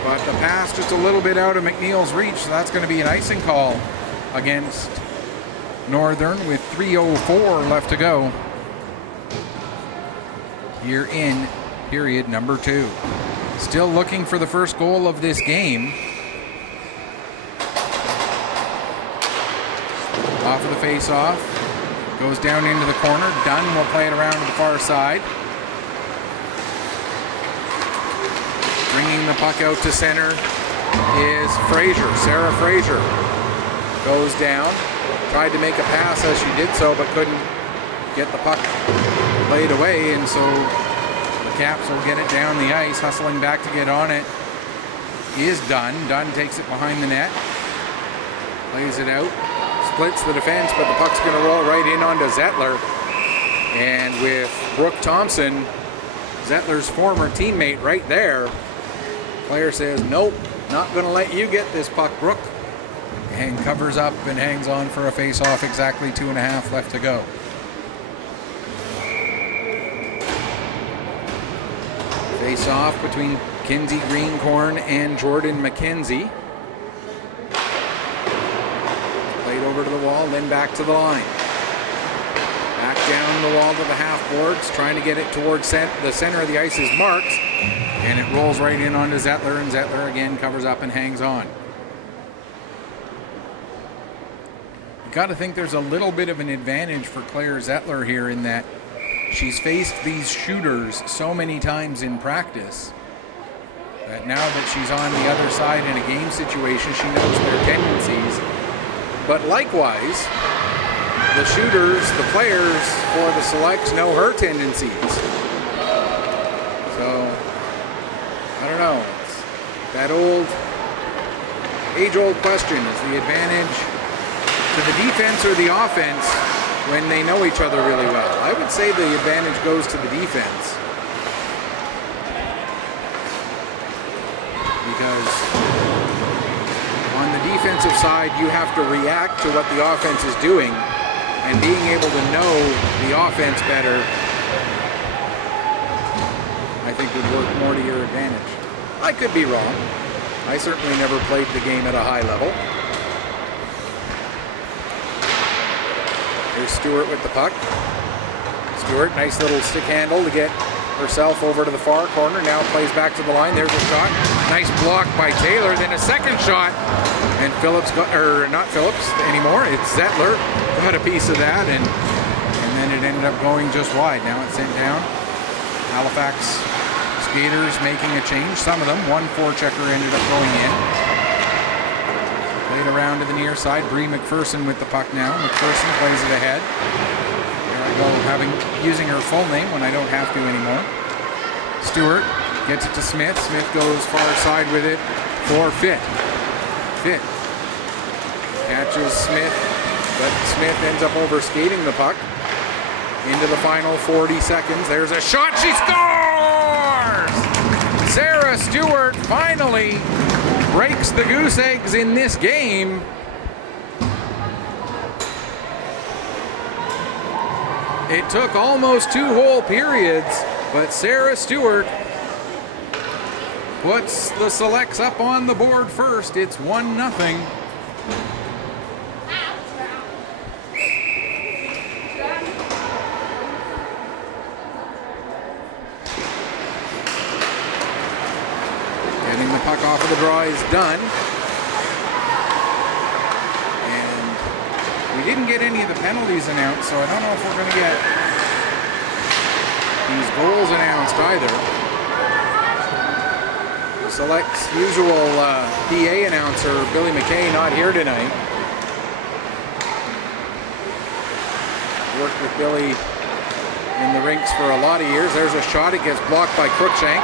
but the pass just a little bit out of McNeil's reach, so that's going to be an icing call against Northern with 3:04 left to go here in period number 2. Still looking for the first goal of this game. Off of the face-off. Goes down into the corner. Dunn will play it around to the far side. Bringing the puck out to center is Fraser. Sarah Fraser goes down. Tried to make a pass as she did so, but couldn't get the puck played away, and so the Caps will get it down the ice. Hustling back to get on it is Dunn. Dunn takes it behind the net. Plays it out. Splits the defense, but the puck's going to roll right in onto Zettler. And with Brooke Thompson, Zettler's former teammate, right there, player says, nope, not going to let you get this puck, Brooke. And covers up and hangs on for a face-off. Exactly 2.5 left to go. Face-off between Kinsey Greencorn and Jordan McKenzie. Played over to the wall, then back to the line. Back down the wall to the half boards, trying to get it towards the center of the ice is Marks. And it rolls right in onto Zettler, and Zettler again covers up and hangs on. Got to think there's a little bit of an advantage for Claire Zettler here in that she's faced these shooters so many times in practice that now that she's on the other side in a game situation, she knows their tendencies. But likewise, the shooters, the players for the Selects know her tendencies. So, I don't know. It's that old, age-old question, is the advantage to the defense or the offense when they know each other really well? I would say the advantage goes to the defense. Because on the defensive side, you have to react to what the offense is doing, and being able to know the offense better, I think would work more to your advantage. I could be wrong. I certainly never played the game at a high level. Here's Stewart with the puck. Stewart, nice little stick handle to get herself over to the far corner. Now plays back to the line. There's a shot. Nice block by Taylor. Then a second shot. And Phillips got, or not Phillips anymore. It's Zettler. Got a piece of that. And then it ended up going just wide. Now it's sent down. Halifax skaters making a change. Some of them. One forechecker ended up going in. Played around to the near side. Bree McPherson with the puck now. McPherson plays it ahead. There I go, using her full name when I don't have to anymore. Stewart gets it to Smith. Smith goes far side with it for Fitt. Fitt catches Smith, but Smith ends up over skating the puck into the final 40 seconds. There's a shot. She scores! Sarah Stewart finally breaks the goose eggs in this game. It took almost 2 whole periods, but Sarah Stewart puts the Selects up on the board first. It's 1-0. Getting the puck off of the draw is done. And we We didn't get any of the penalties announced, so I don't know if we're going to get these goals announced either. Select's usual PA announcer, Billy McKay, not here tonight. Worked with Billy in the rinks for a lot of years. There's a shot. It gets blocked by Cruikshank.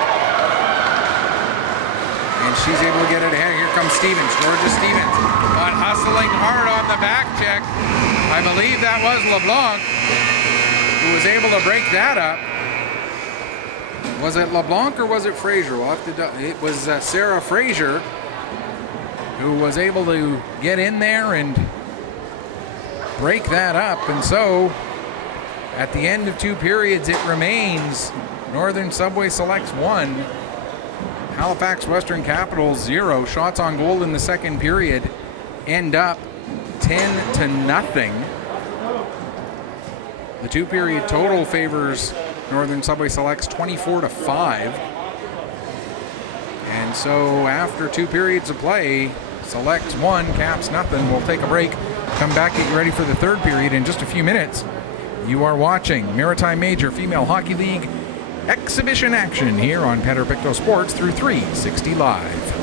And she's able to get it ahead. Here comes Stevens, Georgia Stevens. But hustling hard on the back check. I believe that was LeBlanc who was able to break that up. Was it LeBlanc or was it Fraser? We'll have to it was Sarah Fraser who was able to get in there and break that up. And so at the end of 2 periods, it remains Northern Subway Selects 1, Halifax Western Capitals 0. Shots on goal in the second period end up 10-0. The 2-period total favors Northern Subway Selects 24-5. And so after 2 periods of play, Selects 1, Caps nothing. We'll take a break, come back, get you ready for the third period in just a few minutes. You are watching Maritime Major Female Hockey League exhibition action here on Pictou Sports through 360 Live.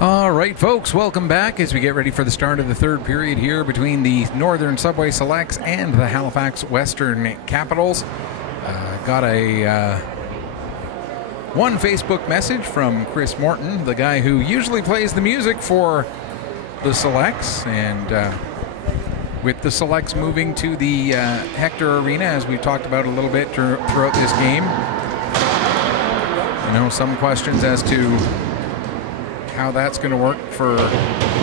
All right, folks, welcome back as we get ready for the start of the third period here between the Northern Subway Selects and the Halifax Western Capitals. Got a one Facebook message from Chris Morton, the guy who usually plays the music for the Selects, and with the Selects moving to the Hector Arena, as we've talked about a little bit throughout this game, some questions as to how that's going to work for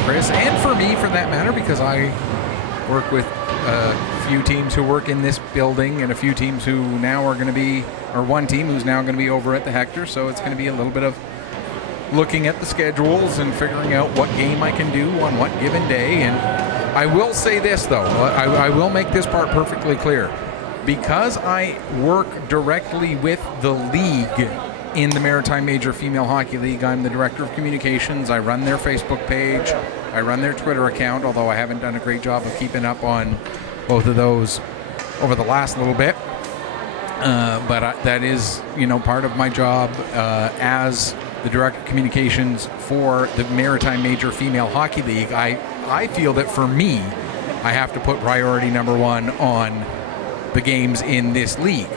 Chris and for me, for that matter, because I work with a few teams who work in this building and a few teams who now are going to be, or one team who's now going to be over at the Hector. So it's going to be a little bit of looking at the schedules and figuring out what game I can do on what given day. And I will say this, though, I will make this part perfectly clear. Because I work directly with the league in the Maritime Major Female Hockey League, I'm the Director of Communications. I run their Facebook page. I run their Twitter account, although I haven't done a great job of keeping up on both of those over the last little bit. But that is, part of my job as the Director of Communications for the Maritime Major Female Hockey League. I feel that for me, I have to put priority number one on the games in this league.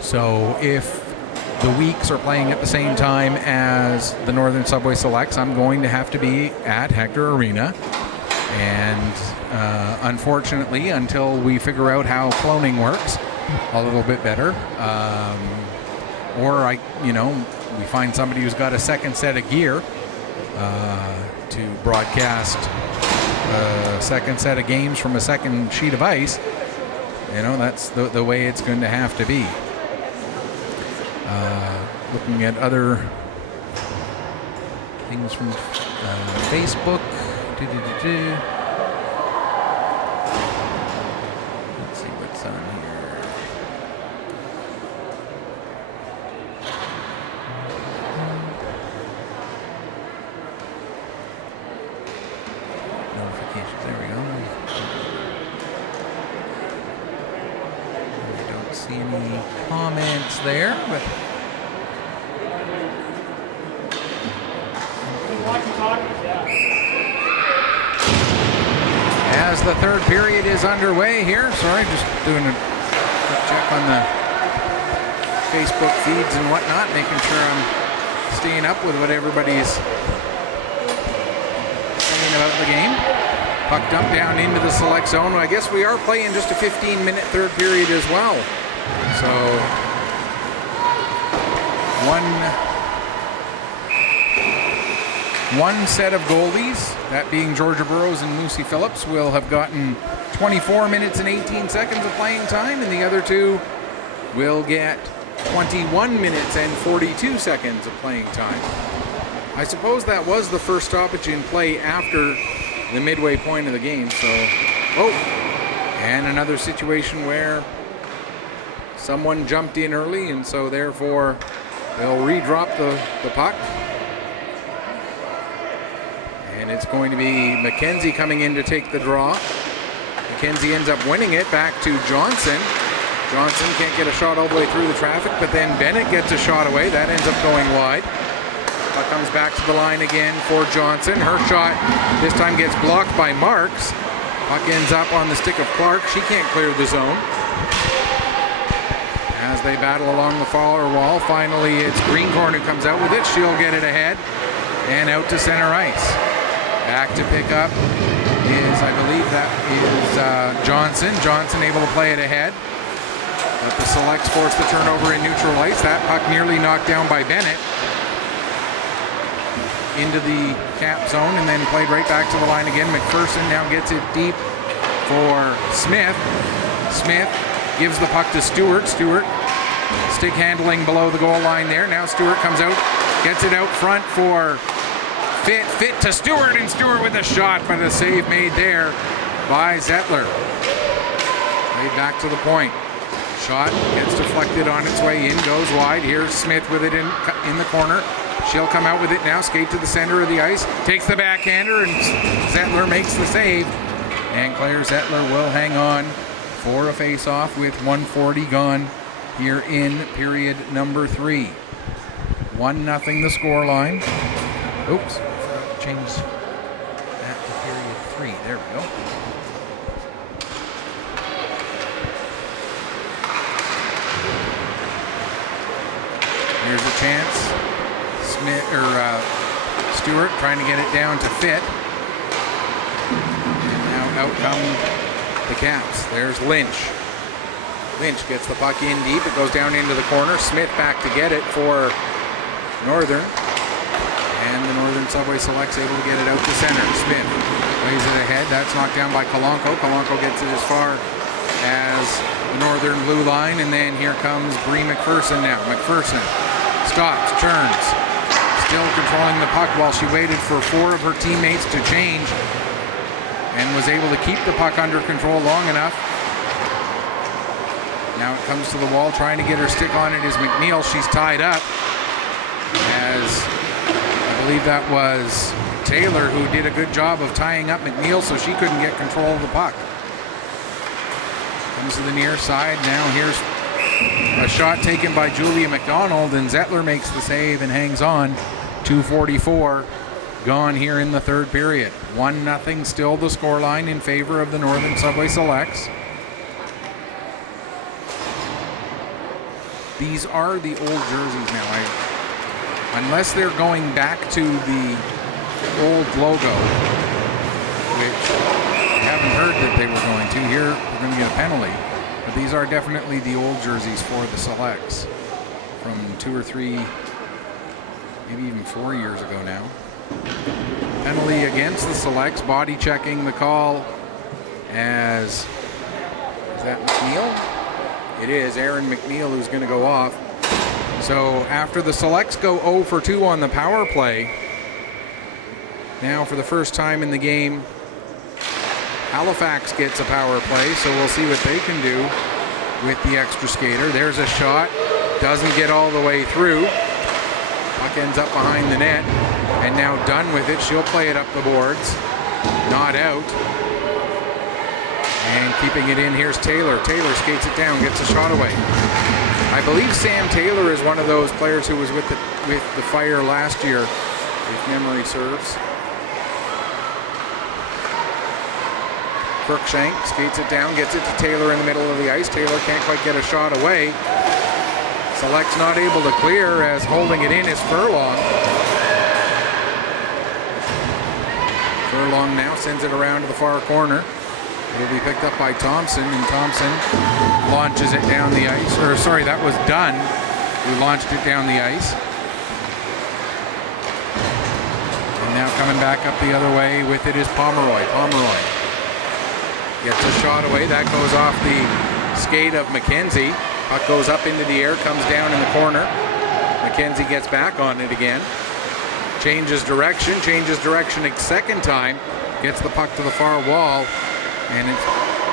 So if the weeks are playing at the same time as the Northern Subway Selects, I'm going to have to be at Hector Arena. And unfortunately, until we figure out how cloning works a little bit better, or we find somebody who's got a second set of gear to broadcast a second set of games from a second sheet of ice, that's the way it's going to have to be. Looking at other things from Facebook. Let's see what's on here. Notifications, there we go. I don't see any comments there, but as the third period is underway here, sorry, just doing a quick check on the Facebook feeds and whatnot, making sure I'm staying up with what everybody's saying about the game. Puck dumped down into the select zone. I guess we are playing just a 15-minute third period as well. So one set of goalies, that being Georgia Burrows and Lucy Phillips, will have gotten 24 minutes and 18 seconds of playing time, and the other two will get 21 minutes and 42 seconds of playing time. I suppose that was the first stoppage in play after the midway point of the game. So, and another situation where someone jumped in early, and so therefore they'll redrop the puck. And it's going to be McKenzie coming in to take the draw. McKenzie ends up winning it back to Johnson. Johnson can't get a shot all the way through the traffic, but then Bennett gets a shot away. That ends up going wide. Puck comes back to the line again for Johnson. Her shot this time gets blocked by Marks. Puck ends up on the stick of Clark. She can't clear the zone. As they battle along the far wall, finally it's Greencorn who comes out with it. She'll get it ahead and out to center ice. Back to pick up is, I believe that is Johnson. Johnson able to play it ahead. But the Selects force the turnover in neutral ice. That puck nearly knocked down by Bennett into the cap zone and then played right back to the line again. McPherson now gets it deep for Smith. Smith gives the puck to Stewart. Stewart stick handling below the goal line there. Now Stewart comes out, gets it out front for Fit to Stewart, and Stewart with a shot, but a save made there by Zettler. Played back to the point. Shot gets deflected on its way in, goes wide. Here's Smith with it in the corner. She'll come out with it now, skate to the center of the ice, takes the backhander, and Zettler makes the save. And Claire Zettler will hang on for a face-off with 1:40 gone here in period number 3. 1-0 the scoreline. Oops. change that to period 3. There we go. Here's a chance. Stewart trying to get it down to Fit. And now out come the Caps. There's Lynch. Lynch gets the puck in deep. It goes down into the corner. Smith back to get it for Northern. And the Northern Subway Select's able to get it out to center. Smith plays it ahead. That's knocked down by Kalanko. Kalanko gets it as far as the Northern blue line. And then here comes Bree McPherson now. McPherson stops, turns. Still controlling the puck while she waited for 4 of her teammates to change. And was able to keep the puck under control long enough. Now it comes to the wall, trying to get her stick on it is McNeil. She's tied up, as I believe that was Taylor who did a good job of tying up McNeil so she couldn't get control of the puck. Comes to the near side. Now here's a shot taken by Julia McDonald, and Zettler makes the save and hangs on. 2:44 gone here in the third period. 1-0 still the scoreline in favor of the Northern Subway Selects. These are the old jerseys now. Unless they're going back to the old logo, which I haven't heard that they were going to. Here, we're going to get a penalty. But these are definitely the old jerseys for the Selects from 2 or 3, maybe even 4 years ago now. Penalty against the Selects, body checking the call as, is that McNeil? It is Aaron McNeil who's going to go off. So after the Selects go 0 for 2 on the power play, now for the first time in the game, Halifax gets a power play, so we'll see what they can do with the extra skater. There's a shot, doesn't get all the way through. Puck ends up behind the net, and now done with it. She'll play it up the boards, not out. And keeping it in, here's Taylor. Taylor skates it down, gets a shot away. I believe Sam Taylor is one of those players who was with the Fire last year, if memory serves. Crookshank skates it down, gets it to Taylor in the middle of the ice. Taylor can't quite get a shot away. Select's not able to clear, as holding it in is Furlong. Furlong now sends it around to the far corner. It'll be picked up by Thompson, and Thompson launches it down the ice. Or sorry, that was Dunn who launched it down the ice. And now coming back up the other way with it is Pomeroy. Pomeroy gets a shot away. That goes off the skate of McKenzie. Puck goes up into the air, comes down in the corner. McKenzie gets back on it again. Changes direction a second time. Gets the puck to the far wall. And it's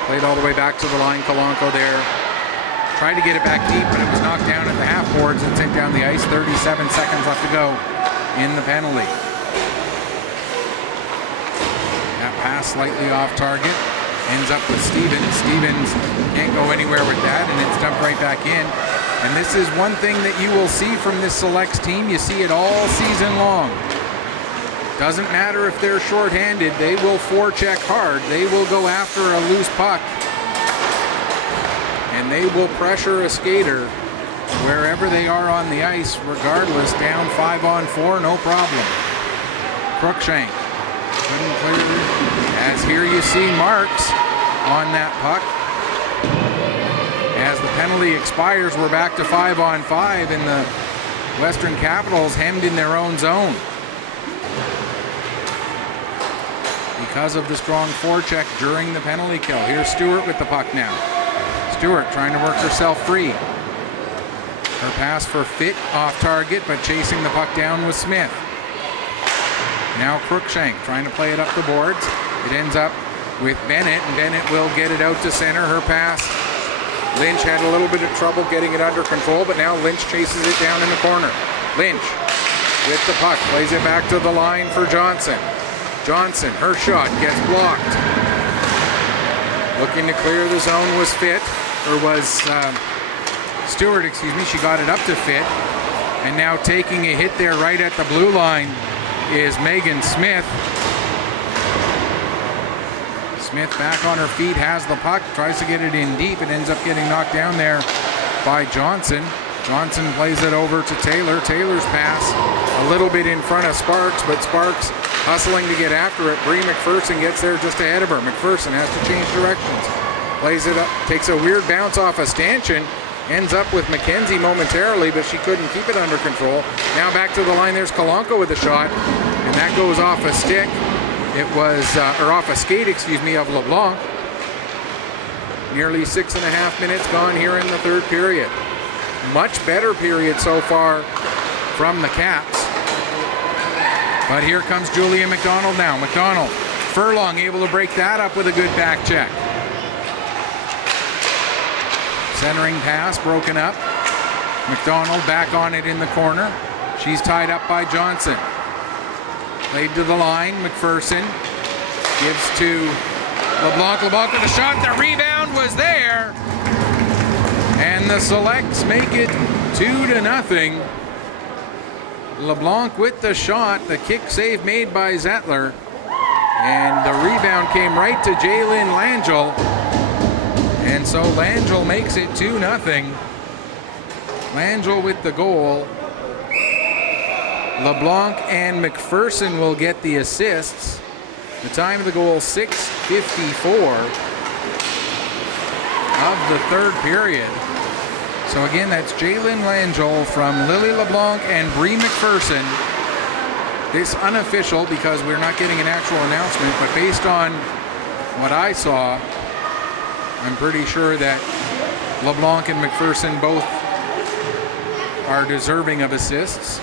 played all the way back to the line. Kalanko there tried to get it back deep, but it was knocked down at the half boards and sent down the ice. 37 seconds left to go in the penalty. That pass slightly off target. Ends up with Stevens. Stevens can't go anywhere with that, and it's dumped right back in. And this is one thing that you will see from this Selects team. You see it all season long. Doesn't matter if they're shorthanded, they will forecheck hard. They will go after a loose puck. And they will pressure a skater wherever they are on the ice, regardless. Down 5-on-4, no problem. Crookshank couldn't clear. As here you see marks on that puck. As the penalty expires, we're back to 5-on-5, and the Western Capitals hemmed in their own zone. Because of the strong forecheck during the penalty kill. Here's Stewart with the puck now. Stewart trying to work herself free. Her pass for Fit off target, but chasing the puck down was Smith. Now Crookshank trying to play it up the boards. It ends up with Bennett, and Bennett will get it out to center. Her pass. Lynch had a little bit of trouble getting it under control, but now Lynch chases it down in the corner. Lynch with the puck, plays it back to the line for Johnson. Johnson, her shot gets blocked. Looking to clear the zone was Fit, or was Stewart, excuse me. She got it up to Fit, and now taking a hit there right at the blue line is Megan Smith. Smith back on her feet, has the puck, tries to get it in deep. It ends up getting knocked down there by Johnson. Johnson plays it over to Taylor. Taylor's pass a little bit in front of Sparks, but Sparks hustling to get after it. Brie McPherson gets there just ahead of her. McPherson has to change directions. Plays it up, takes a weird bounce off a stanchion. Ends up with McKenzie momentarily, but she couldn't keep it under control. Now back to the line, there's Kalanka with a shot, and that goes off a stick. It was, or off a skate, excuse me, of LeBlanc. Nearly 6.5 minutes gone here in the third period. Much better period so far from the Caps. But here comes Julia McDonald now. McDonald, Furlong able to break that up with a good back check. Centering pass broken up. McDonald back on it in the corner. She's tied up by Johnson. Played to the line. McPherson gives to LeBlanc. LeBlanc with a shot. The rebound was there. And the Selects make it 2-0. LeBlanc with the shot. The kick save made by Zettler. And the rebound came right to Jalen Langell. And so Langell makes it 2-0. Langell with the goal. LeBlanc and McPherson will get the assists. The time of the goal, 6:54 of the third period. So again, that's Jalen Langell from Lily LeBlanc and Brie McPherson. This unofficial because we're not getting an actual announcement, but based on what I saw, I'm pretty sure that LeBlanc and McPherson both are deserving of assists.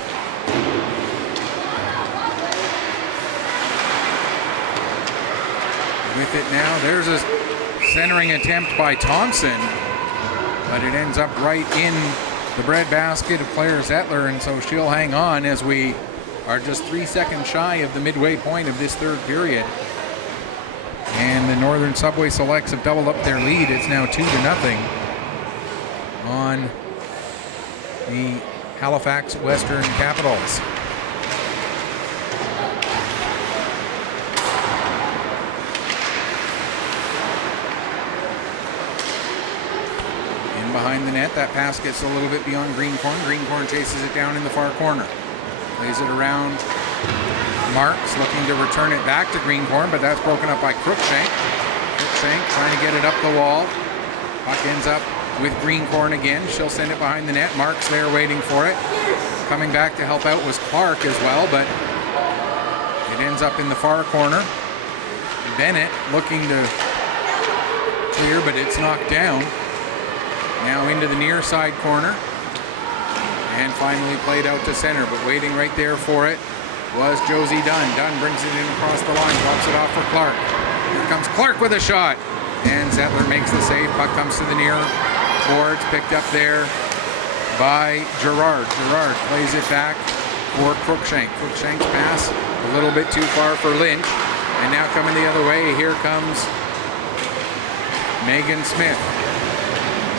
With it now, there's a centering attempt by Thompson, but it ends up right in the breadbasket of Claire Zettler, and so she'll hang on as we are just 3 seconds shy of the midway point of this third period. And the Northern Subway Selects have doubled up their lead. It's now 2-0 on the Halifax Western Capitals. In behind the net, that pass gets a little bit beyond Greencorn. Greencorn chases it down in the far corner. Plays it around Marks, looking to return it back to Greencorn, but that's broken up by Crookshank. Crookshank trying to get it up the wall. Puck ends up with Greencorn again. She'll send it behind the net. Marks there waiting for it. Coming back to help out was Clark as well, but it ends up in the far corner. Bennett looking to clear, but it's knocked down. Now into the near side corner. And finally played out to center, but waiting right there for it was Josie Dunn. Dunn brings it in across the line, drops it off for Clark. Here comes Clark with a shot. And Zettler makes the save. Puck comes to the near boards, picked up there by Gerard. Gerard plays it back for Crookshank. Crookshank's pass a little bit too far for Lynch. And now coming the other way, here comes Megan Smith.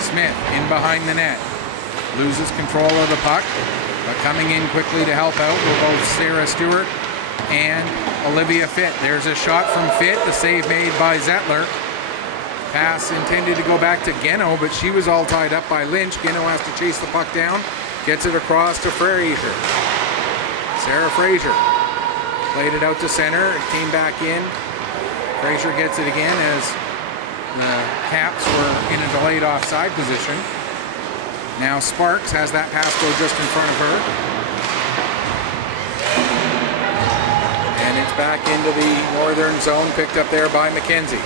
Smith in behind the net. Loses control of the puck, but coming in quickly to help out were both Sarah Stewart and Olivia Fitt. There's a shot from Fitt, the save made by Zettler. Pass intended to go back to Geno, but she was all tied up by Lynch. Geno has to chase the puck down, gets it across to Fraser. Sarah Fraser played it out to center, it came back in. Fraser gets it again as the Caps were in a delayed offside position. Now Sparks has that pass go just in front of her. And it's back into the northern zone, picked up there by McKenzie.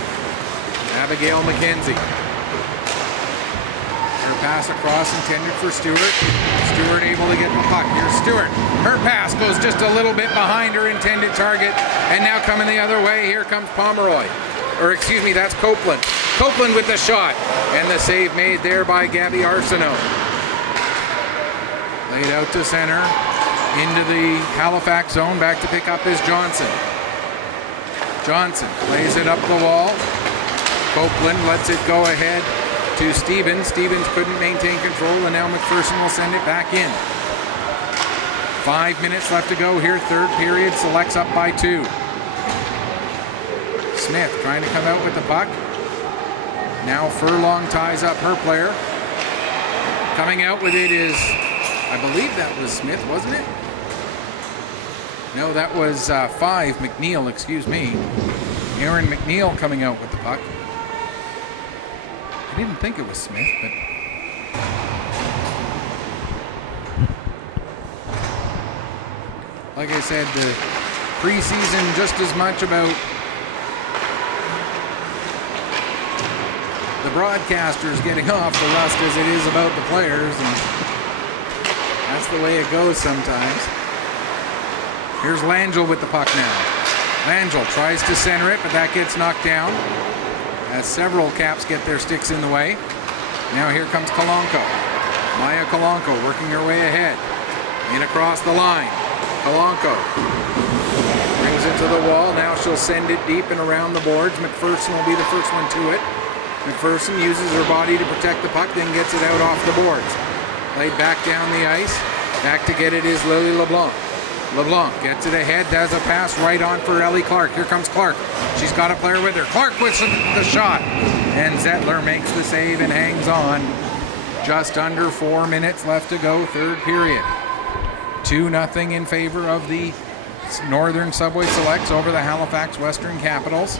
Abigail McKenzie. Her pass across intended for Stewart. Stewart able to get the puck. Here's Stewart. Her pass goes just a little bit behind her intended target. And now coming the other way, here comes Pomeroy. Or excuse me, that's Copeland. Copeland with the shot. And the save made there by Gabby Arsenault. Laid out to center. Into the Halifax zone. Back to pick up is Johnson. Johnson plays it up the wall. Copeland lets it go ahead to Stevens. Stevens couldn't maintain control, and now McPherson will send it back in. 5 minutes left to go here, third period. Selects up by 2. Smith trying to come out with the puck. Now Furlong ties up her player. Coming out with it is, I believe that was Smith, wasn't it? No, that was 5, McNeil, excuse me. Aaron McNeil coming out with the puck. I didn't think it was Smith, but... like I said, the preseason just as much about the broadcasters getting off the rust as it is about the players, and that's the way it goes sometimes. Here's Langell with the puck now. Langell tries to center it, but that gets knocked down as several Caps get their sticks in the way. Now here comes Kalanko. Maya Kalanko working her way ahead. In across the line. Kalanko brings it to the wall. Now she'll send it deep and around the boards. McPherson will be the first one to it. McPherson uses her body to protect the puck, then gets it out off the boards. Played back down the ice. Back to get it is Lily LeBlanc. LeBlanc gets it ahead, does a pass right on for Ellie Clark. Here comes Clark. She's got a player with her. Clark with the shot. And Zettler makes the save and hangs on. Just under 4 minutes left to go, third period. 2-0 in favor of the Northern Subway Selects over the Halifax Western Capitals.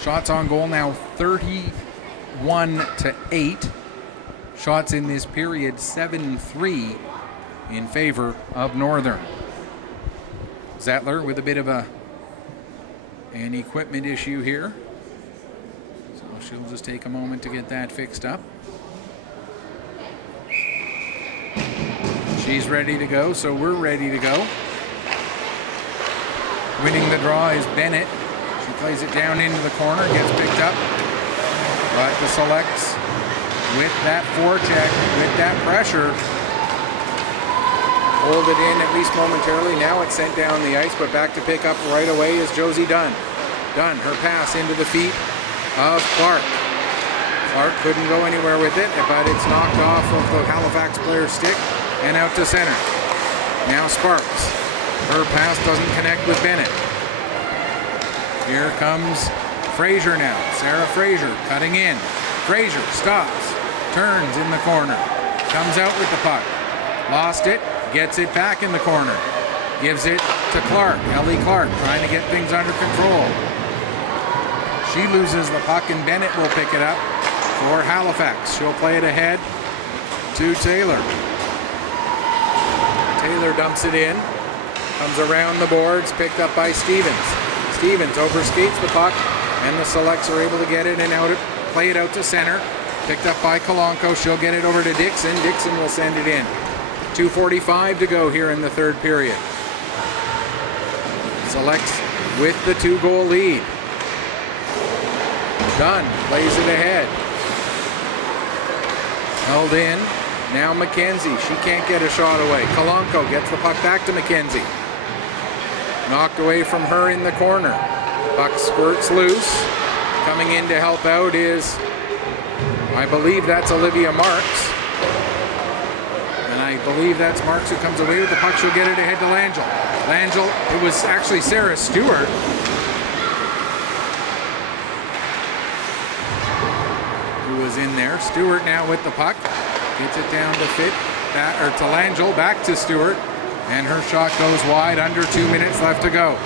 Shots on goal now 31-8. Shots in this period 7-3 in favor of Northern. Zettler with a bit of an equipment issue here. So she'll just take a moment to get that fixed up. She's ready to go, so we're ready to go. Winning the draw is Bennett. She plays it down into the corner, gets picked up. But the Selects, with that forecheck, with that pressure, hold it in at least momentarily. Now it's sent down the ice, but back to pick up right away is Josie Dunn. Dunn, her pass into the feet of Clark. Clark couldn't go anywhere with it, but it's knocked off of the Halifax player's stick and out to center. Now Sparks. Her pass doesn't connect with Bennett. Here comes Fraser now. Sarah Fraser cutting in. Fraser stops, turns in the corner, comes out with the puck. Lost it, gets it back in the corner. Gives it to Clark. Ellie Clark trying to get things under control. She loses the puck and Bennett will pick it up for Halifax. She'll play it ahead to Taylor. Taylor dumps it in. Comes around the boards, picked up by Stevens. Stevens overskates the puck, and the Selects are able to get it and play it out to center. Picked up by Kalanko. She'll get it over to Dixon. Dixon will send it in. 2:45 to go here in the third period. Selects with the 2-goal lead. Dunn plays it ahead. Held in. Now McKenzie. She can't get a shot away. Kalanko gets the puck back to McKenzie. Knocked away from her in the corner. Puck squirts loose. Coming in to help out is, I believe that's Olivia Marks. And I believe that's Marks who comes away with the puck. She'll get it ahead to Langell. Langell, it was actually Sarah Stewart. Who was in there. Stewart now with the puck. Gets it down to to Langell, back to Stewart. And her shot goes wide, under 2 minutes left to go.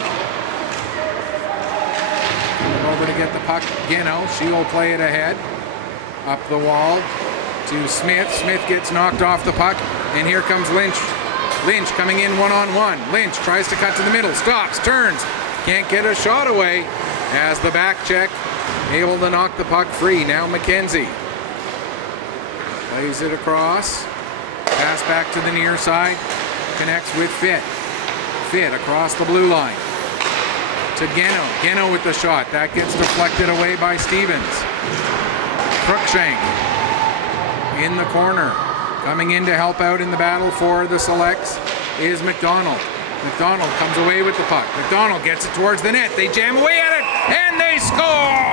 Over to get the puck, Gino. She will play it ahead. Up the wall to Smith. Smith gets knocked off the puck. And here comes Lynch. Lynch coming in one-on-one. Lynch tries to cut to the middle. Stops, turns. Can't get a shot away as the back check. Able to knock the puck free. Now McKenzie. Plays it across. Pass back to the near side. Connects with Fitt. Fitt across the blue line. To Geno. Geno with the shot. That gets deflected away by Stevens. Cruikshank in the corner. Coming in to help out in the battle for the Selects is McDonald. McDonald comes away with the puck. McDonald gets it towards the net. They jam away at it, and they score!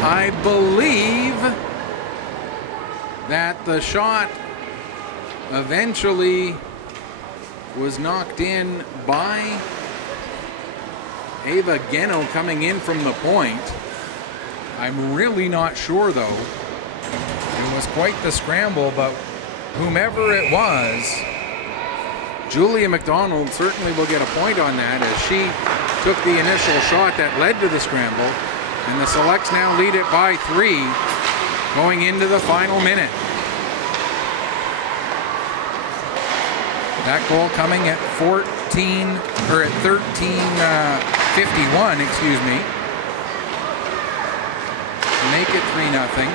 I believe that the shot eventually was knocked in by Ava Geno coming in from the point. I'm really not sure, though. It was quite the scramble, but whomever it was, Julia McDonald certainly will get a point on that, as she took the initial shot that led to the scramble, and the Selects now lead it by 3 going into the final minute. That goal coming at 13:51, excuse me, to make it 3-0.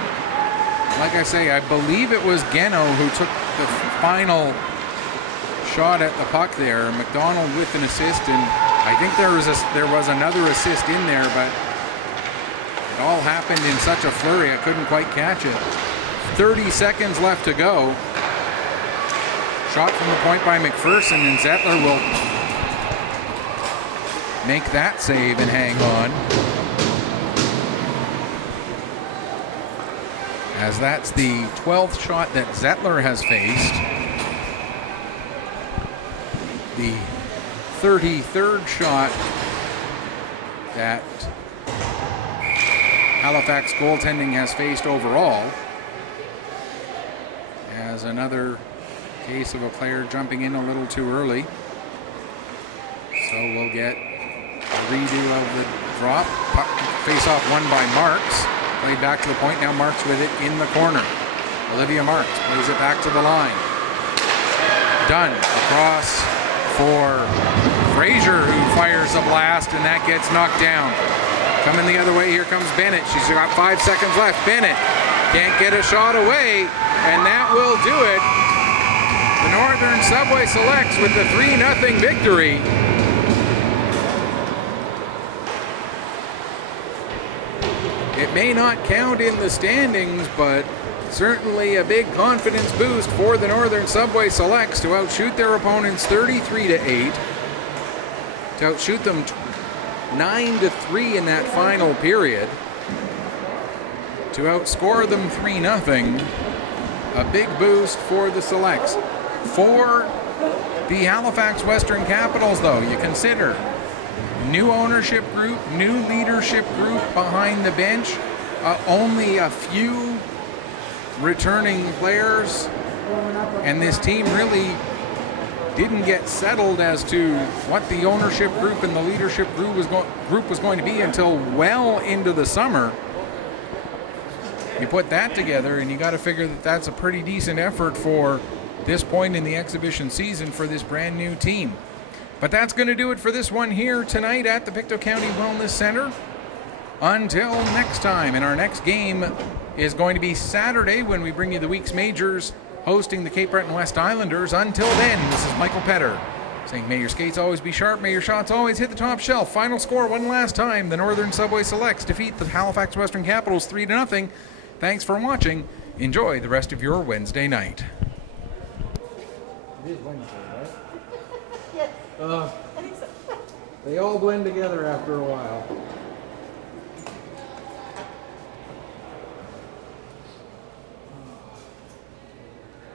Like I say, I believe it was Geno who took the final shot at the puck there. McDonald with an assist, and I think there was another assist in there, but it all happened in such a flurry I couldn't quite catch it. 30 seconds left to go. Shot from the point by McPherson, and Zettler will make that save and hang on, as that's the 12th shot that Zettler has faced. The 33rd shot that Halifax goaltending has faced overall, as another case of a player jumping in a little too early. So we'll get a redo of the drop. Face-off won by Marks. Played back to the point. Now Marks with it in the corner. Olivia Marks plays it back to the line. Dunn across for Fraser, who fires a blast, and that gets knocked down. Coming the other way, here comes Bennett. She's got 5 seconds left. Bennett can't get a shot away, and that will do it. The Northern Subway Selects with the 3-0 victory. It may not count in the standings, but certainly a big confidence boost for the Northern Subway Selects to outshoot their opponents 33-8, to outshoot them 9-3 in that final period, to outscore them 3-0. A big boost for the Selects. For the Halifax Western Capitals, though, you consider new ownership group, new leadership group behind the bench, only a few returning players, and this team really didn't get settled as to what the ownership group and the leadership group was going to be until well into the summer. You put that together, and you got to figure that that's a pretty decent effort for this point in the exhibition season for this brand new team. But that's going to do it for this one here tonight at the Pictou County Wellness Center. Until next time, and our next game is going to be Saturday when we bring you the week's majors, hosting the Cape Breton West Islanders. Until then, this is Michael Petter saying, may your skates always be sharp, may your shots always hit the top shelf. Final score one last time, the Northern Subway Selects defeat the Halifax Western Capitals 3-0. Thanks for watching. Enjoy the rest of your Wednesday night. It is Wednesday, right? Yes, I think so. They all blend together after a while.